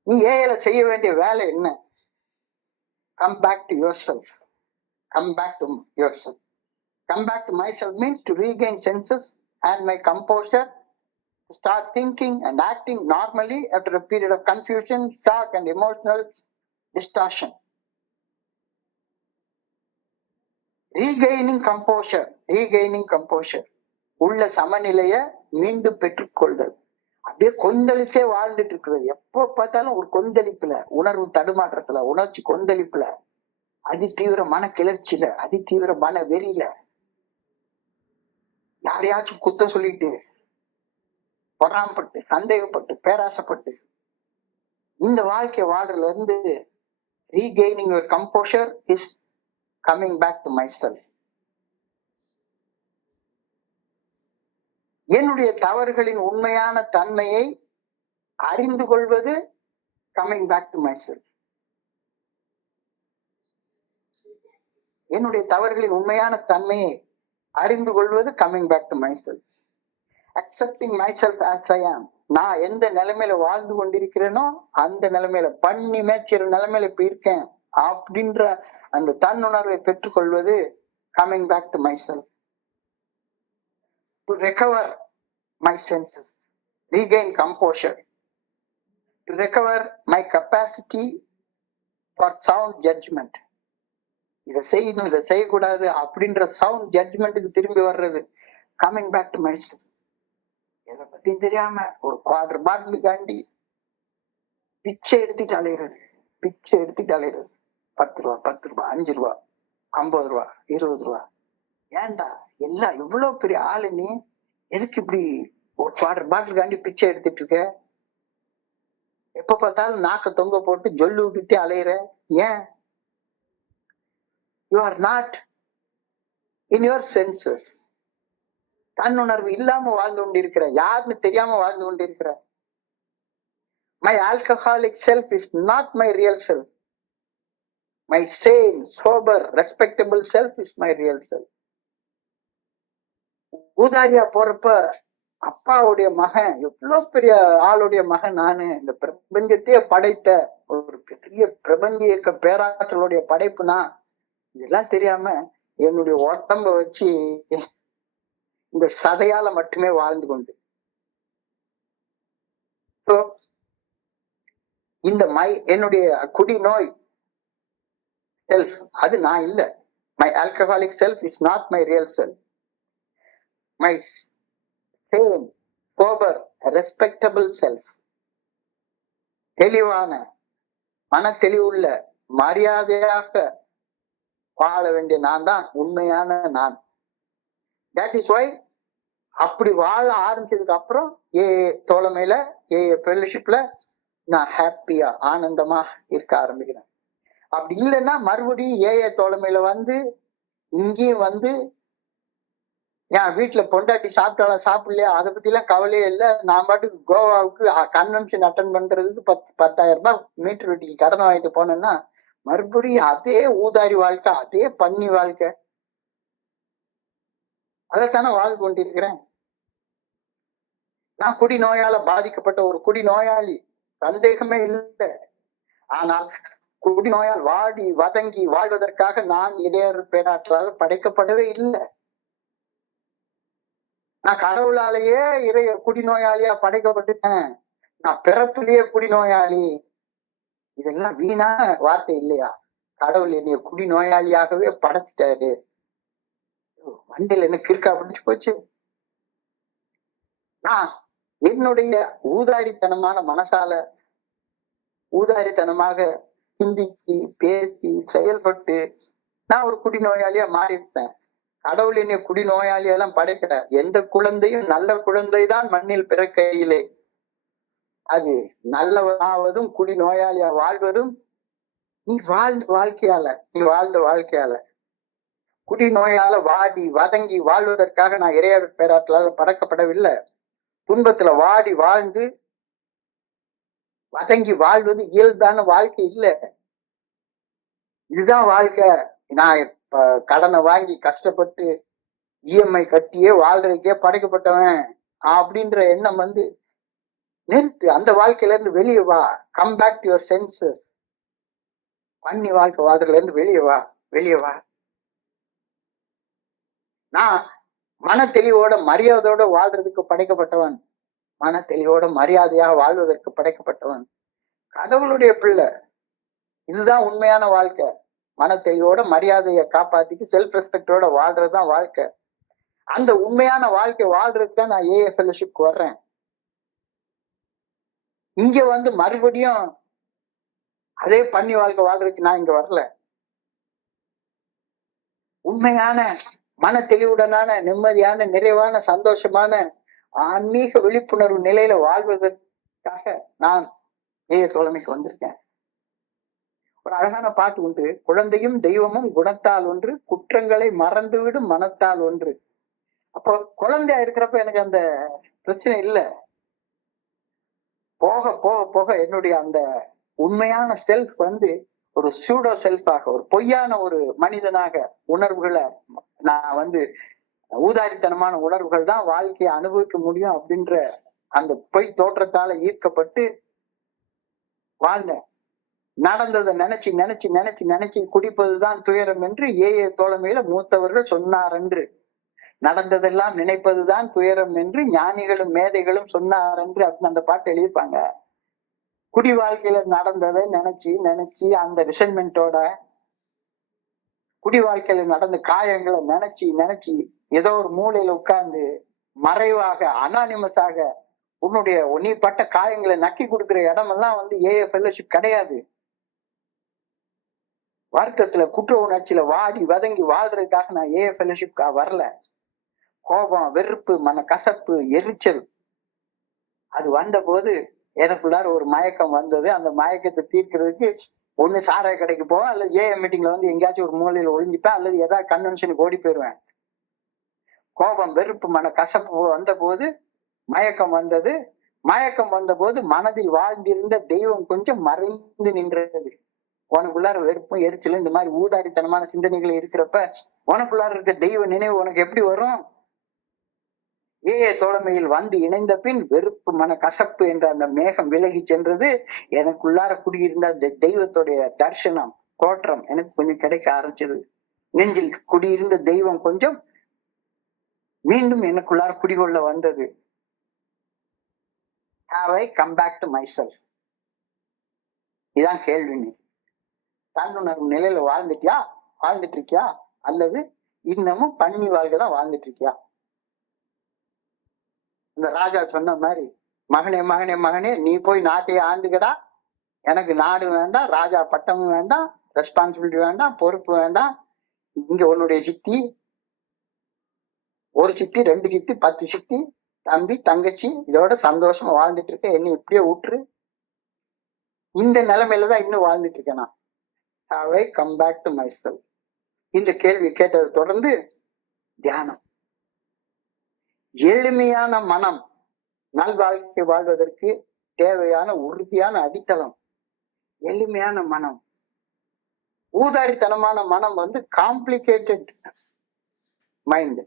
நீ ஏல செய்ய வேண்டிய வேலை என்ன? Come back to yourself. Come back to yourself. Come back to myself means to regain senses and my composure, to start thinking and acting normally after a period of confusion, shock and emotional distortion. Regaining composure. உள்ள சமநிலைய மீண்டும் பெற்றுக்கொள்தல். அப்படியே கொந்தளிச்சே வாழ்ந்துட்டு இருக்கிறது. எப்போ பார்த்தாலும் ஒரு கொந்தளிப்புல, உணர்வு தடுமாற்றத்துல, உணர்ச்சி கொந்தளிப்புல, அதிதீவிர மன கிளர்ச்சியில, அதிதீவிர மன வெறியில, யாரையாச்சும் குத்தம் சொல்லிட்டு, பொறாமப்பட்டு, சந்தேகப்பட்டு, பேராசைப்பட்டு இந்த வாழ்க்கை வாழ்றதுல இருந்து regaining your composure is coming back to my self. என்னுடைய தவறுகளின் உண்மையான தன்மையை அறிந்து கொள்வது coming back to my self. என்னுடைய தவறுகளின் உண்மையான தன்மையை அறிந்து கொள்வது coming back to my self. Accepting myself as I am. நான் எந்த நிலைமையில வாழ்ந்து கொண்டிருக்கிறேனோ அந்த நிலைமையில பண்ணி மேய்ச்சிற நிலைமையில இப்ப இருக்கேன் அப்படின்ற அந்த தன்னுணர்வை பெற்றுக்கொள்வது coming back to my self. To recover my senses, regain composure, to recover my capacity for sound judgment. இதை செய்யணும், இதை செய்யக்கூடாது அப்படின்ற சவுண்ட் ஜட்ஜ்மெண்ட்டுக்கு திரும்பி வர்றது coming back to my self. எதை பத்தியும் தெரியாம ஒரு குவார்டர் பாட்டிலுக்காண்டி பிச்சை எடுத்துட்டு அலையிறது, பிச்சை எடுத்துட்டு அலையிறது. 10 ரூபா, 10 ரூபா, 5 ரூபா, 50 ரூபா, 20 ரூபா. ஏன்டா எல்லாம் இவ்வளவு பெரிய ஆளு நீ, எதுக்கு இப்படி ஒரு குவார்டர் பாட்டிலுக்காண்டி பிச்சை எடுத்துட்டு இருக்க? எப்ப பார்த்தாலும் நாக்க தொங்க போட்டு ஜொல்லு விட்டுட்டே அலையிற, ஏன்? You are not in your senses. தன்னுணர்வு இல்லாம வாழ்ந்து கொண்டிருக்கிற, யாருன்னு தெரியாம வாழ்ந்து கொண்டிருக்கிற. My alcoholic self is not my real self. My sane, sober, respectable self is my real self. ஊதாரியா போறப்ப அப்பாவுடைய மகன், எவ்வளவு பெரிய ஆளுடைய மகன் நானு, இந்த பிரபஞ்சத்தையே படைத்த ஒரு பெரிய பிரபஞ்ச இயக்க பேராற்றலுடைய படைப்புனா, இதெல்லாம் தெரியாம என்னுடைய உடம்ப வச்சு இந்த சதையால மட்டுமே வாழ்ந்து கொண்டு, இந்த என்னுடைய குடி நோய் செல்ஃப் அது நான் இல்ல. My alcoholic self is not my real self. My sane, sober, respectable self, தெளிவான மன தெளிவுள்ள மரியாதையாக வாழ வேண்டிய நான் தான் உண்மையான நான். தட் இஸ் வை அப்படி வாழ ஆரம்பிச்சதுக்கு அப்புறம் தோழமையில ஃபெல்லோஷிப்ல நான் ஹாப்பியா ஆனந்தமா இருக்க ஆரம்பிக்கிறேன். அப்படி இல்லைன்னா மறுபடியும் தோழமையில வந்து இங்கேயும் வந்து என் வீட்டுல பொண்டாட்டி சாப்பிட்டாலும் சாப்பிடலையா அதை பத்தி எல்லாம் கவலையே இல்லை. நான் பாட்டுக்கு கோவாவுக்கு கன்வென்ஷன் அட்டன் பண்றதுக்கு 10,000 ரூபாய் மீட்டர் வெட்டிக்கு கடன் வாங்கிட்டு போனேன்னா மறுபடியும் அதே ஊதாரி வாழ்க்கை, அதே பன்னி வாழ்க்கை, அதைத்தானே வாழ்ந்து கொண்டிருக்கிறேன். நான் குடி நோயால பாதிக்கப்பட்ட ஒரு குடி நோயாளி, சந்தேகமே இல்லை. ஆனால் குடி நோயால் வாடி வதங்கி வாழ்வதற்காக நான் இடையர் பேராற்றலால் படைக்கப்படவே இல்லை. நான் கடவுளாலேயே குடிநோயாளியா படைக்கப்பட்டுட்டேன். நான் பிறப்பிலேயே குடிநோயாளி. இதெல்லாம் வீணா வார்த்தை இல்லையா? கடவுள் என்னைய குடிநோயாளியாகவே படைச்சிட்டாரு. மண்டையில என்ன கிறுக்கா பிடிச்சு போச்சு? நான் என்னுடைய ஊதாரித்தனமான மனசால ஊதாரித்தனமாக சிந்திச்சு பேசி செயல்பட்டு நான் ஒரு குடிநோயாளியா மாறிட்டேன். கடவுள் என்னை குடிநோயாளியெல்லாம் படைக்கல. எந்த குழந்தையும் நல்ல குழந்தைதான் மண்ணில் பிறக்கையிலே. அது நல்லவனாவதும் குடிநோயாளியா வாழ்வதும் நீ வாழ்ந்த வாழ்க்கையால குடிநோயால வாடி வதங்கி வாழ்வதற்காக நான் இறையாளர் பேராற்றலால் படைக்கப்படவில்லை. துன்பத்துல வாடி வாழ்ந்து வதங்கி வாழ்வது இயல்பான வாழ்க்கை இல்லை. இதுதான் வாழ்க்கை. நான் கடனை வாங்கி கஷ்டப்பட்டு இஎம்ஐ கட்டியே வாழ்றதுக்கே படைக்கப்பட்டவன் அப்படின்ற எண்ணம் வந்து நிறுத்து. அந்த வாழ்க்கையில இருந்து வெளியே வா. Come back to your senses. பண்ணி வாழ்க்கை வாழ்றதுல இருந்து வெளியே வா. நான் மன தெளிவோட மரியாதையோட வாழ்றதுக்கு படைக்கப்பட்டவன். மன தெளிவோட மரியாதையாக வாழ்வதற்கு படைக்கப்பட்டவன். கடவுளுடைய பிள்ளை. இதுதான் உண்மையான வாழ்க்கை. மன தெளிவோட மரியாதையை காப்பாத்திட்டு செல்ஃப் ரெஸ்பெக்டோட வாழ்றதுதான் வாழ்க்கை. அந்த உண்மையான வாழ்க்கை வாழ்றதுக்கு தான் நான் ஃபெல்லோஷிப்க்கு வர்றேன். இங்க வந்து மறுபடியும் அதே பண்ணி வாழ்க்கை வாழ்றதுக்கு நான் இங்க வரல. உண்மையான மன தெளிவுடனான நிம்மதியான நிறைவான சந்தோஷமான ஆன்மீக விழிப்புணர்வு நிலையில வாழ்வதற்காக நான் தோழமைக்கு வந்திருக்கேன். ஒரு அழகான பாட்டு உண்டு. குழந்தையும் தெய்வமும் குணத்தால் ஒன்று, குற்றங்களை மறந்துவிடும் மனத்தால் ஒன்று. அப்போ குழந்தையா இருக்கிறப்ப எனக்கு அந்த பிரச்சனை இல்லை. போக போக போக என்னுடைய அந்த உண்மையான செல்ஃப் வந்து ஒரு சூடோ செல்ஃபாக, ஒரு பொய்யான ஒரு மனிதனாக உணர்வுகளை நான் வந்து ஊதாரித்தனமான உணர்வுகள் தான் வாழ்க்கையை அனுபவிக்க முடியும் அப்படின்ற அந்த பொய் தோற்றத்தால ஈர்க்கப்பட்டு வாழ்ந்தேன். நடந்ததை நினைச்சு நினைச்சு நினைச்சு நினைச்சு குடிப்பதுதான் துயரம் என்று தோழமையில மூத்தவர்கள் சொன்னார் என்று, நடந்ததெல்லாம் நினைப்பதுதான் துயரம் என்று ஞானிகளும் மேதைகளும் சொன்னார் என்று அப்படின்னு அந்த பாட்டு எழுதிப்பாங்க. குடி வாழ்க்கையில நடந்ததை நினைச்சு நினைச்சு அந்த ரிசன்மெண்டோட, குடி வாழ்க்கையில நடந்த காயங்களை நினைச்சு நினைச்சு ஏதோ ஒரு மூலையில உட்கார்ந்து மறைவாக அனானிமஸாக உன்னுடைய நீ பட்ட காயங்களை நக்கி கொடுக்கிற இடமெல்லாம் வந்து ஏஏ ஃபெல்லோஷிப் கிடையாது. வருத்தத்துல குற்ற உணர்ச்சியில வாடி வதங்கி வாழ்றதுக்காக நான் ஏஏ ஃபெல்லோஷிப் வரல. கோபம், வெறுப்பு, மன கசப்பு, எரிச்சல் அது வந்த போது எனக்குள்ளார ஒரு மயக்கம் வந்தது. அந்த மயக்கத்தை தீர்க்கிறதுக்கு ஒண்ணு சாராய கடைக்கு போவேன், அல்லது ஏஏ மீட்டிங்ல வந்து எங்கேயாச்சும் ஒரு மூலையில ஒளிஞ்சுப்பேன், அல்லது ஏதாவது கன்வென்ஷனுக்கு ஓடி போயிடுவேன். கோபம், வெறுப்பு, மன கசப்பு வந்த போது மயக்கம் வந்தது. மயக்கம் வந்த போது மனதில் வாழ்ந்திருந்த தெய்வம் கொஞ்சம் மறைந்து நின்றது. உனக்குள்ளார வெறுப்பும் எரிச்சலும் இந்த மாதிரி ஊதாரித்தனமான சிந்தனைகள் இருக்கிறப்ப உனக்குள்ளார இருக்க தெய்வ நினைவு உனக்கு எப்படி வரும்? ஏஏ தோழமையில் வந்து இணைந்த பின் வெறுப்பு, மன கசப்பு என்ற அந்த மேகம் விலகி சென்றது. எனக்குள்ளார குடியிருந்த அந்த தெய்வத்துடைய தர்சனம், தோற்றம் எனக்கு கொஞ்சம் கிடைக்க ஆரம்பிச்சது. நெஞ்சில் குடியிருந்த தெய்வம் கொஞ்சம் மீண்டும் எனக்குள்ளார குடிகொள்ள வந்தது. Have I come back to myself? இதான் கேள்வி. நீ தன்னுணர்வு நிலையில வாழ்ந்துட்டு இருக்கியா, அல்லது இன்னமும் பண்ணி வாழ்க்கைதான் வாழ்ந்துட்டு இருக்கியா? இந்த ராஜா சொன்ன மாதிரி, மகனே மகனே மகனே நீ போய் நாட்டையே ஆண்டுகடா, எனக்கு நாடு வேண்டாம், ராஜா பட்டமும் வேண்டாம், ரெஸ்பான்சிபிலிட்டி வேண்டாம், பொறுப்பு வேண்டாம். இங்க உன்னுடைய சித்தி, ஒரு சித்தி, 2 சித்தி, 10 சித்தி, தம்பி தங்கச்சி, இதோட சந்தோஷமா வாழ்ந்துட்டு இருக்க, என்ன இப்படியே விட்டுரு. இந்த நிலைமையிலதான் இன்னும் வாழ்ந்துட்டு இருக்கேன் நான். Have I come back to myself? இந்த கேள்வி கேட்டதை தொடர்ந்து தியானம். எளிமையான மனம் நல்வாழ்க்கை வாழ்வதற்கு தேவையான உறுதியான அடித்தளம். எளிமையான மனம். ஊதாரித்தனமான மனம் வந்து காம்ப்ளிகேட்டட் மைண்ட்,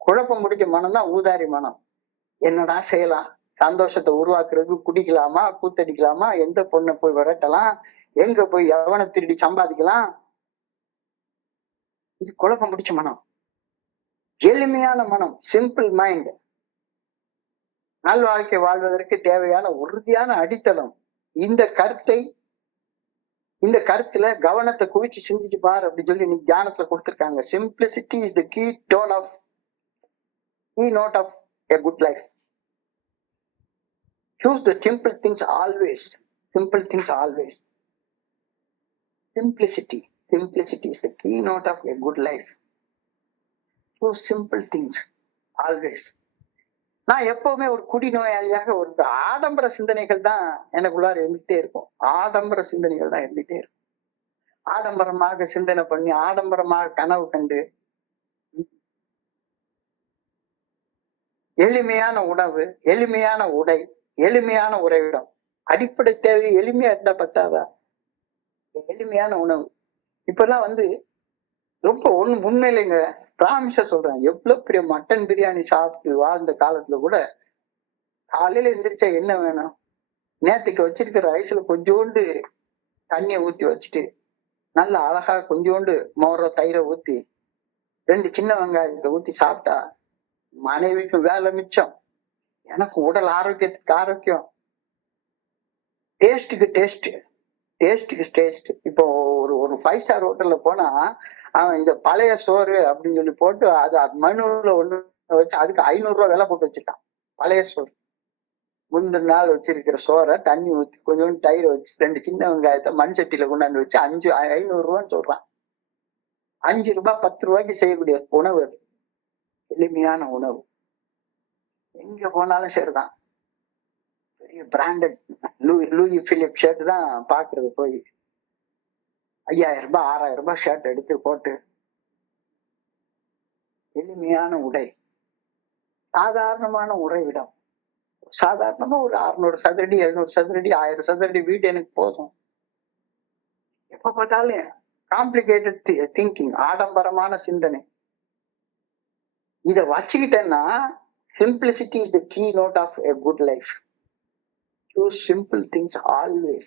குழப்பம் முடிச்ச மனம் தான் ஊதாரி மனம். என்னடா செய்யலாம்? சந்தோஷத்தை உருவாக்குறதுக்கு குடிக்கலாமா, கூத்தடிக்கலாமா, எந்த பொண்ணை போய் விரட்டலாம், எங்க போய் எவனை திருடி சம்பாதிக்கலாம்? இது குழப்பம் முடிச்ச மனம். எளிமையான மனம், சிம்பிள் மைண்ட், நல்வாழ்க்கை வாழ்வதற்கு தேவையான உறுதியான அடித்தளம். இந்த கருத்துல கவனத்தை குவிச்சு சிந்திச்சு பார் அப்படின்னு சொல்லி நீ தியானத்துல கொடுத்திருக்காங்க. Simplicity is the keynote of a good life. Choose the simple things always. Simple things always. Simplicity is the keynote of a good life. Choose simple things always. நான் எப்பவுமே ஒரு குடிநோயாளியாக ஒரு ஆடம்பர சிந்தனைகள் தான் எனக்குள்ளார இருந்துட்டே இருக்கும். ஆடம்பர சிந்தனைகள் தான் இருந்துட்டே இருக்கும். ஆடம்பரமாக சிந்தனை பண்ணி, ஆடம்பரமாக கனவு கண்டு, எளிமையான உணவு, எளிமையான உடை, எளிமையான உறைவிடம். அடிப்படை தேவை எளிமையா இருந்தா பத்தாதா? எளிமையான உணவு. இப்பெல்லாம் வந்து ரொம்ப உண்மையிலைங்க, பிராமிஸா சொல்றேன், எவ்வளவு பெரிய மட்டன் பிரியாணி சாப்பிட்டு வாழ்ந்த காலத்துல கூட காலையில எந்திரிச்சா என்ன வேணும்? நேற்றுக்கு வச்சிருக்கிற ரைஸ்ல கொஞ்சோண்டு தண்ணியை ஊத்தி வச்சுட்டு, நல்ல அழகா கொஞ்சோண்டு மோரோ தயிரை ஊத்தி 2 சின்ன வெங்காயத்தை ஊத்தி சாப்பிட்டா மனைவிக்கு வேலை மிச்சம், எனக்கு உடல் ஆரோக்கியத்துக்கு ஆரோக்கியம், டேஸ்டுக்கு டேஸ்ட். இப்போ ஒரு 5 ஸ்டார் ஹோட்டல்ல போனா அவன் இந்த பழைய சோறு அப்படின்னு சொல்லி போட்டு அது மனுல ஒண்ணு வச்சு அதுக்கு 500 ரூபாய் விலை போட்டு வச்சிருக்கான். பழைய சோறு, முந்தின நாள் வச்சிருக்கிற சோறை தண்ணி ஊற்றி கொஞ்சோண்டு தயிரை வச்சு 2 சின்ன வெங்காயத்தை மண் சட்டியில கொண்டாந்து வச்சு 500 ரூபான்னு சொல்றான். 5 ரூபாய் 10 ரூபாய்க்கு செய்யக்கூடிய உணவு அது. எளிமையான உணவு. எங்க போனாலும் சரிதான், பெரிய பிராண்டட் லூயி பிலிப் ஷர்ட் தான் பாக்குறது. போய் 5000 ரூபாய் 6000 ரூபாய் ஷர்ட் எடுத்து போட்டு, எளிமையான உடை, சாதாரணமான உறைவிடம். சாதாரணமா ஒரு 600 சதுரடி 700 சதுரடி 1000 சதுரடி வீடு எனக்கு போதும். எப்ப பார்த்தாலும் காம்ப்ளிகேட்டட் திங்கிங், ஆடம்பரமான சிந்தனை. இத வச்சுக்கிட்டேன்னா simplicity is the keynote of a good life. Choose simple things always.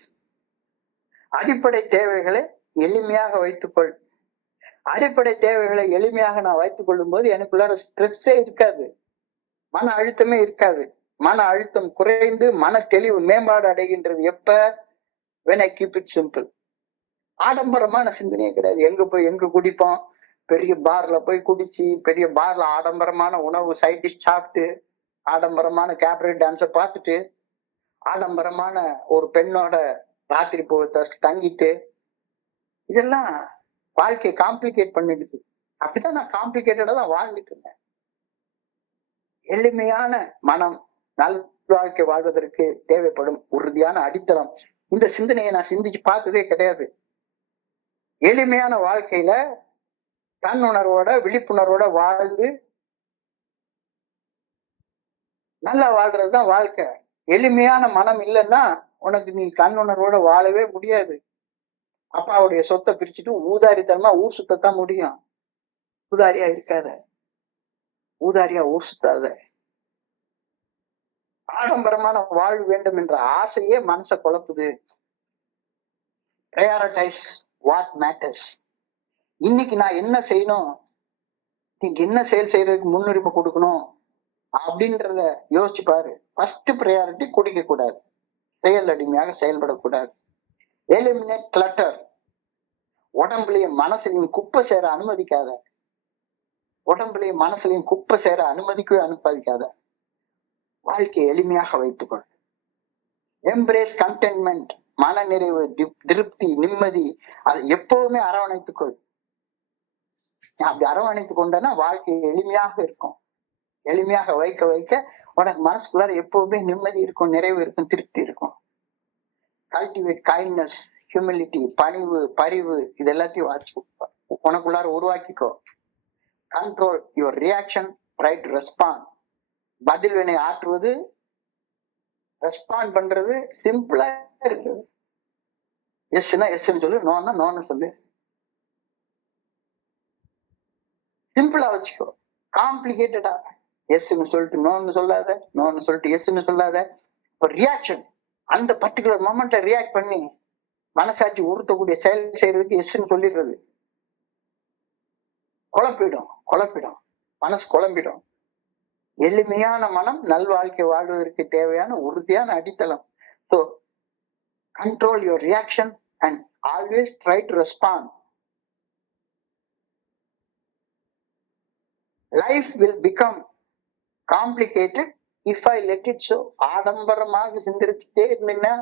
அடிப்படை தேவைகளை எளிமையாக வைத்துக்கொள். அடிப்படை தேவைகளை எளிமையாக நான் வைத்துக் கொள்ளும் போது எனக்குள்ளார ஸ்ட்ரெஸ்ஸே இருக்காது, மன அழுத்தமே இருக்காது. மன அழுத்தம் குறைந்து மன தெளிவு மேம்பாடு அடைகின்றது எப்ப? when I keep it simple. ஆடம்பரமான சிந்தனையே கிடையாது. எங்க குடிப்போம்? பெரிய பார்ல போய் குடிச்சு, பெரிய பார்ல ஆடம்பரமான உணவு சைட் டிஷ் சாப்பிட்டு, ஆடம்பரமான கேபரேட் டான்ஸை பார்த்துட்டு, ஆடம்பரமான ஒரு பெண்ணோட ராத்திரி போகத்தை தங்கிட்டு, இதெல்லாம் வாழ்க்கையை காம்ப்ளிகேட் பண்ணிடுது. அப்படிதான் நான் காம்ப்ளிகேட்டடா தான் வாழ்ந்துட்டு இருந்தேன். எளிமையான மனம் நல் வாழ்க்கை வாழ்வதற்கு தேவைப்படும் உறுதியான அடித்தளம். இந்த சிந்தனையை நான் சிந்திச்சு பார்த்ததே கிடையாது. எளிமையான வாழ்க்கையில தன்னுணர்வோட விழிப்புணர்வோட வாழ்ந்து நல்லா வாழ்றதுதான் வாழ்க்கை. எளிமையான மனம் இல்லைன்னா உனக்கு நீ தன்னுணர்வோட வாழவே முடியாது. அப்பாவுடைய சொத்தை பிரிச்சுட்டு ஊதாரித்தனமா ஊர் சுத்தத்தான் முடியும். ஊதாரியா இருக்காத, ஊதாரியா ஊர் சுத்தாத. ஆடம்பரமான வாழ்வு வேண்டும் என்ற ஆசையே மனசை குழப்புது. Prioritise what matters. இன்னைக்கு நான் என்ன செய்யணும், நீங்க என்ன செயல் செய்யறதுக்கு முன்னுரிமை கொடுக்கணும் அப்படின்றத யோசிச்சு பாரு. ஃபர்ஸ்ட் ப்ரையாரிட்டி குடிக்க கூடாது, செயல் அடிமையாக செயல்படக்கூடாது. Eliminate clutter. உடம்புலையும் மனசுலையும் குப்பை சேர அனுமதிக்காத. உடம்புலையும் மனசுலையும் குப்பை சேர அனுமதிக்கவே அனுமதிக்காத. வாழ்க்கையை எளிமையாக வைத்துக்கொள். Embrace contentment. மன நிறைவு, திருப்தி, நிம்மதி, அதை எப்பவுமே அரவணைத்துக்கொள். அப்படி அரவணைத்து கொண்டனா வாழ்க்கை எளிமையாக இருக்கும். எளிமையாக வைக்க வைக்க உனக்கு மனசுக்குள்ளார எப்பவுமே நிம்மதி இருக்கும், நிறைவு இருக்கும், திருப்தி இருக்கும். கல்டிவேட் கைண்ட்னஸ், ஹியூமிலிட்டி, பணிவு, பரிவு, இது எல்லாத்தையும் உனக்குள்ளார உருவாக்கிக்கோ. Control your reaction, try to respond. பதில் வினை ஆற்றுவது, ரெஸ்பாண்ட் பண்றது சிம்பிளா இருக்குது. எஸ்னா எஸ்ன்னு சொல்லு, நோன்னா நோன்னு சொல்லு. சிம்பிளா வச்சுக்கோ. காம்ப்ளிகேட்டடா எஸ்ன்னு சொல்லிட்டு நோன்னு சொல்லாத, நோன்னு சொல்லிட்டு எஸ்ன்னு சொல்லாத. ஒரு ரியாக்ஷன், அந்த பர்டிகுலர் மொமெண்ட்ல ரியாக்ட் பண்ணி மனசாட்சி உறுத்தக்கூடிய செயல் செய்யறதுக்கு எஸ்ன்னு சொல்லிடுறது. குழப்பிடும், மனசு குழம்பிடும். எளிமையான மனம் நல்வாழ்க்கை வாழ்வதற்கு தேவையான உறுதியான அடித்தளம். So control your reaction and always try to respond. Life will become complicated if I let it show. ஆடம்பரமாக சிந்திச்சுட்டே இருந்தீங்கன்னா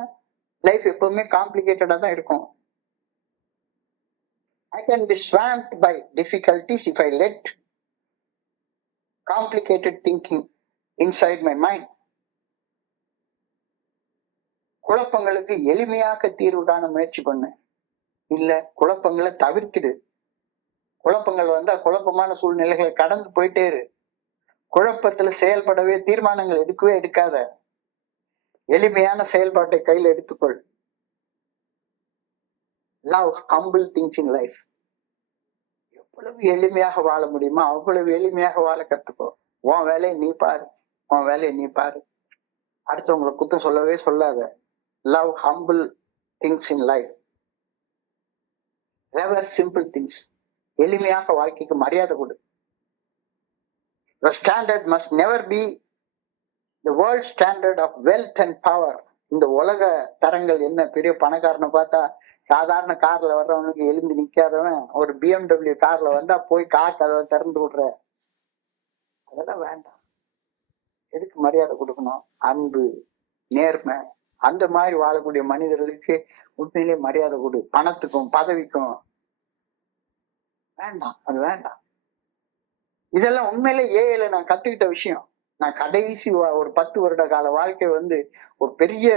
லைஃப் எப்பவுமே காம்ப்ளிகேட்டடா தான் இருக்கும். I can be swamped by difficulties if I let complicated thinking inside my mind. குழப்பங்களுக்கு எளிமையாக தீர்வு காண முயற்சி பண்ணு, இல்ல குழப்பங்களை தவிர்த்திடு. குழப்பங்கள் வந்தா குழப்பமான சூழ்நிலைகளை கடந்து போயிட்டே இரு. குழப்பத்துல செயல்படவே தீர்மானங்கள் எடுக்காத. எளிமையான செயல்பாட்டை கையில் எடுத்துக்கொள். Love humble things in life. எவ்வளவு எளிமையாக வாழ முடியுமா அவ்வளவு எளிமையாக வாழ கத்துக்கோ. உன் வேலையை நீ பாரு, அடுத்தவங்களை குத்தம் சொல்லவே சொல்லாத. Love humble things in life. Never simple things. எளிமையாக வாழ்க்கைக்கு மரியாதை கொடு. The standard must never be the world standard of wealth and power. இந்த உலக தரங்கள் என்ன, பெரிய பணக்காரனை பார்த்தா சாதாரண கார்ல வர்றவனுக்கு எழுந்து நிக்காதவன் ஒரு BMW கார்ல வந்தா போய் கார் கதவை திறந்து விடுற, அதெல்லாம் வேண்டாம். எதுக்கு மரியாதை கொடுக்கணும்? அன்பு, நேர்மை, அந்த மாதிரி வாழக்கூடிய மனிதர்களுக்கு உண்மையிலே மரியாதை கொடு. பணத்துக்கும் பதவிக்கும் வேண்டாம், அது வேண்டாம். இதெல்லாம் உண்மையிலே ஏஐல நான் கத்துக்கிட்ட விஷயம். நான் கடைசி ஒரு 10 வருட கால வாழ்க்கை ஒரு பெரிய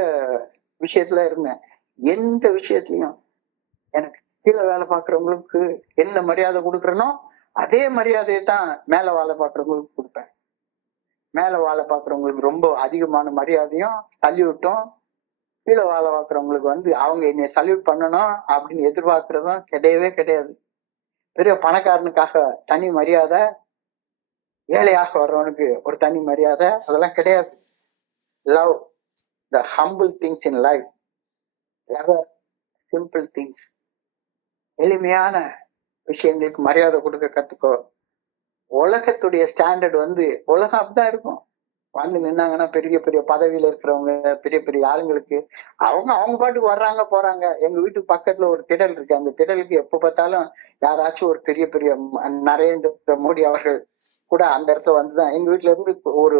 விஷயத்துல இருந்தேன். எந்த விஷயத்திலையும் எனக்கு கீழே வேலை பார்க்கறவங்களுக்கு என்ன மரியாதை கொடுக்குறனோ அதே மரியாதையை தான் மேல வேலை பார்க்கறவங்களுக்கு கொடுப்பேன். மேல வேலை பார்க்கறவங்களுக்கு ரொம்ப அதிகமான மரியாதையும் சல்யூட்டும், கீழே வேலை பார்க்கறவங்களுக்கு அவங்க என்னை சல்யூட் பண்ணணும் அப்படின்னு எதிர்பார்க்கறதும் கிடையவே கிடையாது. பெரிய பணக்காரனுக்காக தனி மரியாதை, ஏழையாக வர்றவனுக்கு ஒரு தனி மரியாதை, அதெல்லாம் கிடையாது. Love the humble things in life, ever simple things. எளிமையான விஷயங்களுக்கு மரியாதை கொடுக்க கத்துக்கோ. உலகத்துடைய ஸ்டாண்டர்ட் உலகம் அப்படிதான் இருக்கும். நின்னாங்கன்னா பெரிய பெரிய பதவியில இருக்கிறவங்க, பெரிய பெரிய ஆளுங்களுக்கு அவங்க பாட்டுக்கு வர்றாங்க போறாங்க. எங்க வீட்டுக்கு பக்கத்துல ஒரு திடல் இருக்கு. அந்த திடலுக்கு எப்ப பார்த்தாலும் யாராச்சும் ஒரு பெரிய பெரிய நரேந்திர மோடி அவர்கள் கூட அந்த இடத்துல வந்துதான் எங்க வீட்டுல இருந்து ஒரு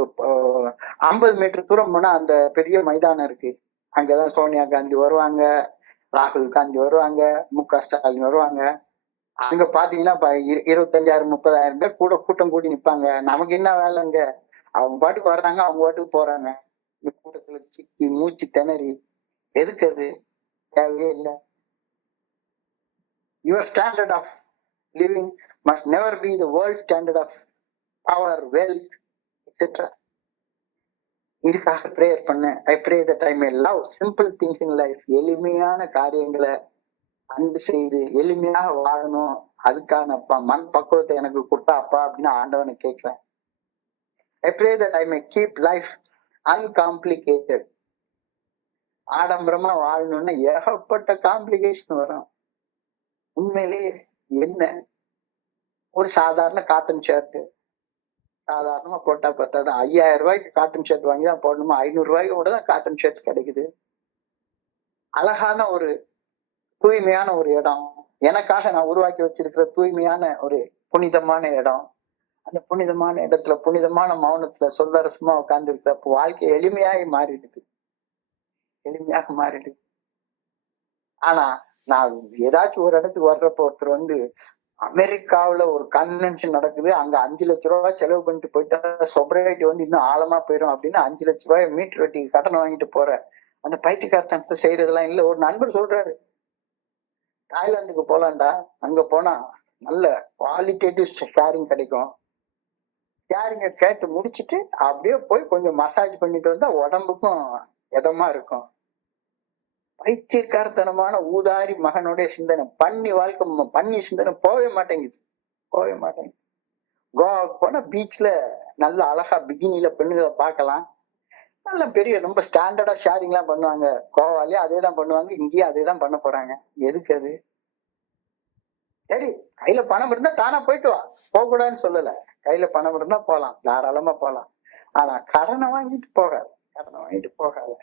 50 மீட்டர் தூரம் போனா அந்த பெரிய மைதானம் இருக்கு. அங்கதான் சோனியா காந்தி வருவாங்க, ராகுல் காந்தி வருவாங்க, மு.க. ஸ்டாலின் வருவாங்க. அங்க பாத்தீங்கன்னா 25,000 30,000 பேர் கூட கூட்டம் கூடி நிப்பாங்க. நமக்கு என்ன வேலைங்க? அவங்க பாட்டுக்கு வர்றாங்க, அவங்க பாட்டுக்கு போறாங்க. இந்த கூட்டத்துல சிக்கி மூச்சு திணறி எதுக்கு அது? தேவையே இல்லை. Your standard of living must never be the world standard of power, wealth, etcetera. இதுக்காக ப்ரேயர் பண்ணேன். I pray that I may love simple things in life. எளிமையான காரியங்களை அன்பு செய்து எளிமையாக வாழணும். அதுக்கான மண் பக்குவத்தை எனக்கு கொடுத்தா அப்பா அப்படின்னு ஆண்டவனை கேட்கிறேன். I pray that I may keep life uncomplicated. ஆடம்பரமா வாழணும்னா ஏகப்பட்ட காம்ப்ளிகேஷன் வரும். உண்மையிலேயே என்ன, ஒரு சாதாரண காட்டன் ஷர்ட் சாதாரணமா போட்டா பார்த்தாது. 5,000 ரூபாய்க்கு காட்டன் ஷர்ட் வாங்கி தான் போடணுமா? 500 ரூபாய்க்கு கூட தான் காட்டன் ஷர்ட் கிடைக்குது. அழகான ஒரு தூய்மையான ஒரு இடம், எனக்காக நான் உருவாக்கி வச்சிருக்கிற தூய்மையான ஒரு புனிதமான இடம். அந்த புனிதமான இடத்துல புனிதமான மௌனத்துல சொல்லரசமா உட்கார்ந்து இருக்கிறப்ப வாழ்க்கை எளிமையாக மாறிடுது, எளிமையாக மாறிடுது. ஆனா நான் ஏதாச்சும் ஒரு இடத்துக்கு வர்றப்ப ஒருத்தர் வந்து அமெரிக்காவுல ஒரு கன்வென்ஷன் நடக்குது, அங்க 5 லட்சம் ரூபாய் செலவு பண்ணிட்டு போயிட்டா சொப்ரைட்டி வந்து இன்னும் ஆழமா போயிடும் அப்படின்னு 5 லட்சம் ரூபாய் மீட்டர் வெட்டிக்கு கட்டணம் வாங்கிட்டு போற அந்த பைத்தியக்காரத்தனத்தை செய்யறதெல்லாம் இல்ல. ஒரு நண்பர் சொல்றாரு, தாய்லாந்துக்கு போலாம்டா, அங்க போனா நல்ல குவாலிட்டேட்டிவ் ஷேரிங் கிடைக்கும். ஷேரிங்க கேட்டு முடிச்சிட்டு அப்படியே போய் கொஞ்சம் மசாஜ் பண்ணிட்டு வந்தா உடம்புக்கும் இதமா இருக்கும். பைத்தியக்காரத்தனமான ஊதாரி மகனுடைய சிந்தனை, பண்ணி வாழ்க்கை, பண்ணி சிந்தனை போகவே மாட்டேங்குது, போகவே மாட்டேங்குது. கோவாவுக்கு போனா பீச்ல நல்ல அழகா பிகினில பெண்ணுகளை பார்க்கலாம். நல்ல பெரிய ரொம்ப ஸ்டாண்டர்டா ஷேரிங் எல்லாம் பண்ணுவாங்க. கோவாலயும் அதே தான் பண்ணுவாங்க, இங்கேயும் அதே தான் பண்ண போறாங்க. எதுக்கு அது? சரி, கையில பணம் இருந்தா தானா போயிட்டு வா, போக கூடாதுன்னு சொல்லல. கையில பணம் இருந்தா போலாம், தாராளமா போலாம். ஆனா கடனை வாங்கிட்டு போகாது, கடனை வாங்கிட்டு போகாது.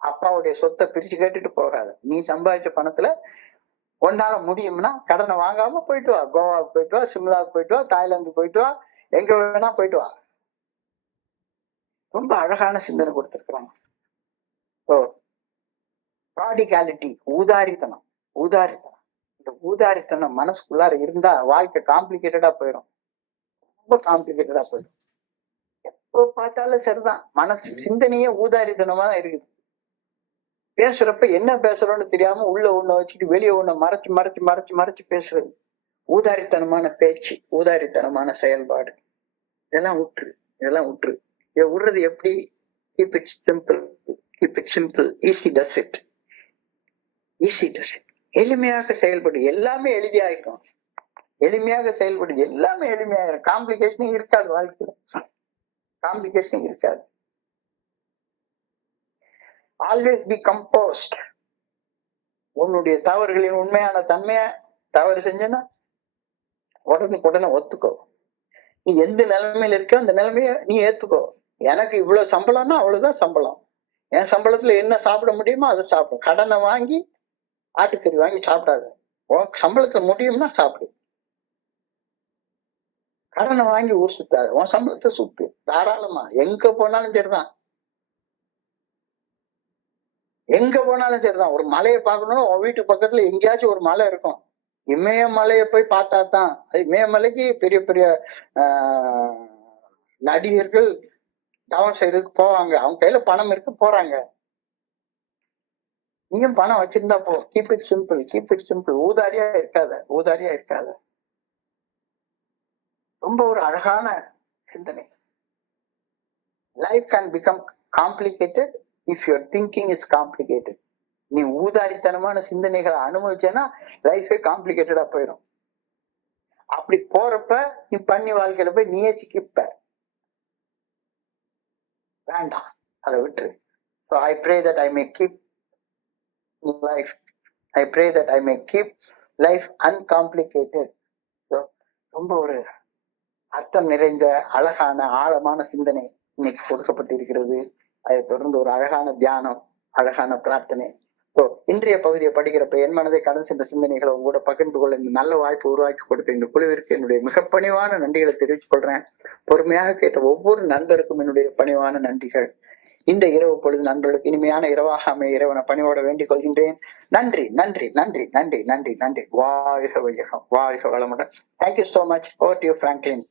அப்பாவுடைய சொத்தை பிரிச்சு கேட்டுட்டு போகாது. நீ சம்பாதிச்ச பணத்துல ஒன்னால முடியும்னா கடனை வாங்காம போயிட்டு வா. கோவாவுக்கு போயிட்டு வா, சிம்லாவுக்கு போயிட்டு வா, தாய்லாந்துக்கு போயிட்டு வா, எங்க வேணா போயிட்டு வா. ரொம்ப அழகான சிந்தனை கொடுத்திருக்கிறாங்க. ப்ராடிகாலிட்டி, ஊதாரித்தனம், ஊதாரித்தனம். இந்த ஊதாரித்தனம் மனசுக்குள்ளார இருந்தா வாழ்க்கை காம்ப்ளிகேட்டடா போயிடும், ரொம்ப காம்ப்ளிகேட்டடா போயிடும். எப்போ பார்த்தாலும் சரிதான், மனசு சிந்தனையே ஊதாரித்தனமா தான் இருக்குது. பேசுறப்ப என்ன பேசுறோம்னு தெரியாம உள்ள ஒண்ண வச்சுட்டு வெளியே ஒண்ண மறைச்சு மறைச்சு மறைச்சு மறைச்சு பேசுறது. ஊதாரித்தனமான பேச்சு, ஊதாரித்தனமான செயல்பாடு, இதெல்லாம் விட்டுரு, இதெல்லாம் விட்டுரு. இதை விடுறது எப்படி? Keep it simple, keep it simple, easy does it, easy does it. எளிமையாக செயல்படு, எல்லாமே எளிமையாயிருக்கும். எளிமையாக செயல்படு, எல்லாமே எளிமையாயிரும். காம்ப்ளிகேஷனே இருக்காது வாழ்க்கையில, காம்ப்ளிகேஷனே இருக்காது. Always be composed. உன்னுடைய தவறுகளின் உண்மையான தன்மைய, தவறு செஞ்சனா உடனே ஒத்துக்கோ. நீ எந்த நிலைமையில இருக்க அந்த நிலைமைய நீ ஏத்துக்கோ. எனக்கு இவ்வளவு சம்பளம்னா அவ்வளவுதான் சம்பளம். என் சம்பளத்துல என்ன சாப்பிட முடியுமோ அதை சாப்பிடும். கடனை வாங்கி ஆட்டுக்கறி வாங்கி சாப்பிடாத. உன் சம்பளத்துல முடியும்னா சாப்பிடு. கடனை வாங்கி ஊர் சுத்தாது, உன் சம்பளத்தை சுத்து தாராளமா. எங்க போனாலும் சரிதான், எங்க போனாலும் சரிதான். ஒரு மலையை பார்க்கணும்னா உன் வீட்டுக்கு பக்கத்துல எங்கேயாச்சும் ஒரு மலை இருக்கும். இமயமலையை போய் பார்த்தா தான். அது இமயமலைக்கு பெரிய பெரிய நடிகர்கள் தவம் செய்யறதுக்கு போவாங்க, அவங்க கையில பணம் இருக்கு, போறாங்க. நீயும் பணம் வச்சிருந்தா போ. Keep it simple, keep it simple. ஊதாரியா இருக்காத, ஊதாரியா இருக்காத. ரொம்ப ஒரு அழகான சிந்தனை. Life can become complicated if your thinking is complicated. நீ ஊதாரித்தனமான சிந்தனைகளை அனுபவிச்சேன்னா லைஃபே காம்ப்ளிகேட்டடா போயிடும். அப்படி போறப்ப நீ பண்ணி வாழ்க்கையில போய் நீயே சிக்கிப்ப. வேண்டாம், அதை விட்டுரு. So I pray that I may keep life, I pray that I may keep life uncomplicated. So ரொம்ப ஒரு அர்த்தம் நிறைந்த அழகான ஆழமான சிந்தனை இன்னைக்கு கொடுக்கப்பட்டிருக்கிறது. அதை தொடர்ந்து ஒரு அழகான தியானம், அழகான பிரார்த்தனை. So, இன்றைய பகுதியை படிக்கிறப்ப என் மனதை கடந்து சென்ற சிந்தனைகளை உங்களோட பகிர்ந்து கொள்ள இந்த நல்ல வாய்ப்பு உருவாக்கி கொடுத்த இந்த குழுவிற்கு என்னுடைய மிக பணிவான நன்றிகளை தெரிவித்துக் கொள்றேன். பொறுமையாக கேட்ட ஒவ்வொரு நண்பருக்கும் என்னுடைய பணிவான நன்றிகள். இந்த இரவு பொழுது நண்பர்களுக்கு இனிமையான இரவாக அமைய இறைவனை பணிவோட வேண்டிக் கொள்கின்றேன். நன்றி நன்றி நன்றி நன்றி நன்றி நன்றி. வாழ்க வையகம், வாழ்க வளமுடன். Thank you so much. Over to you, Franklin.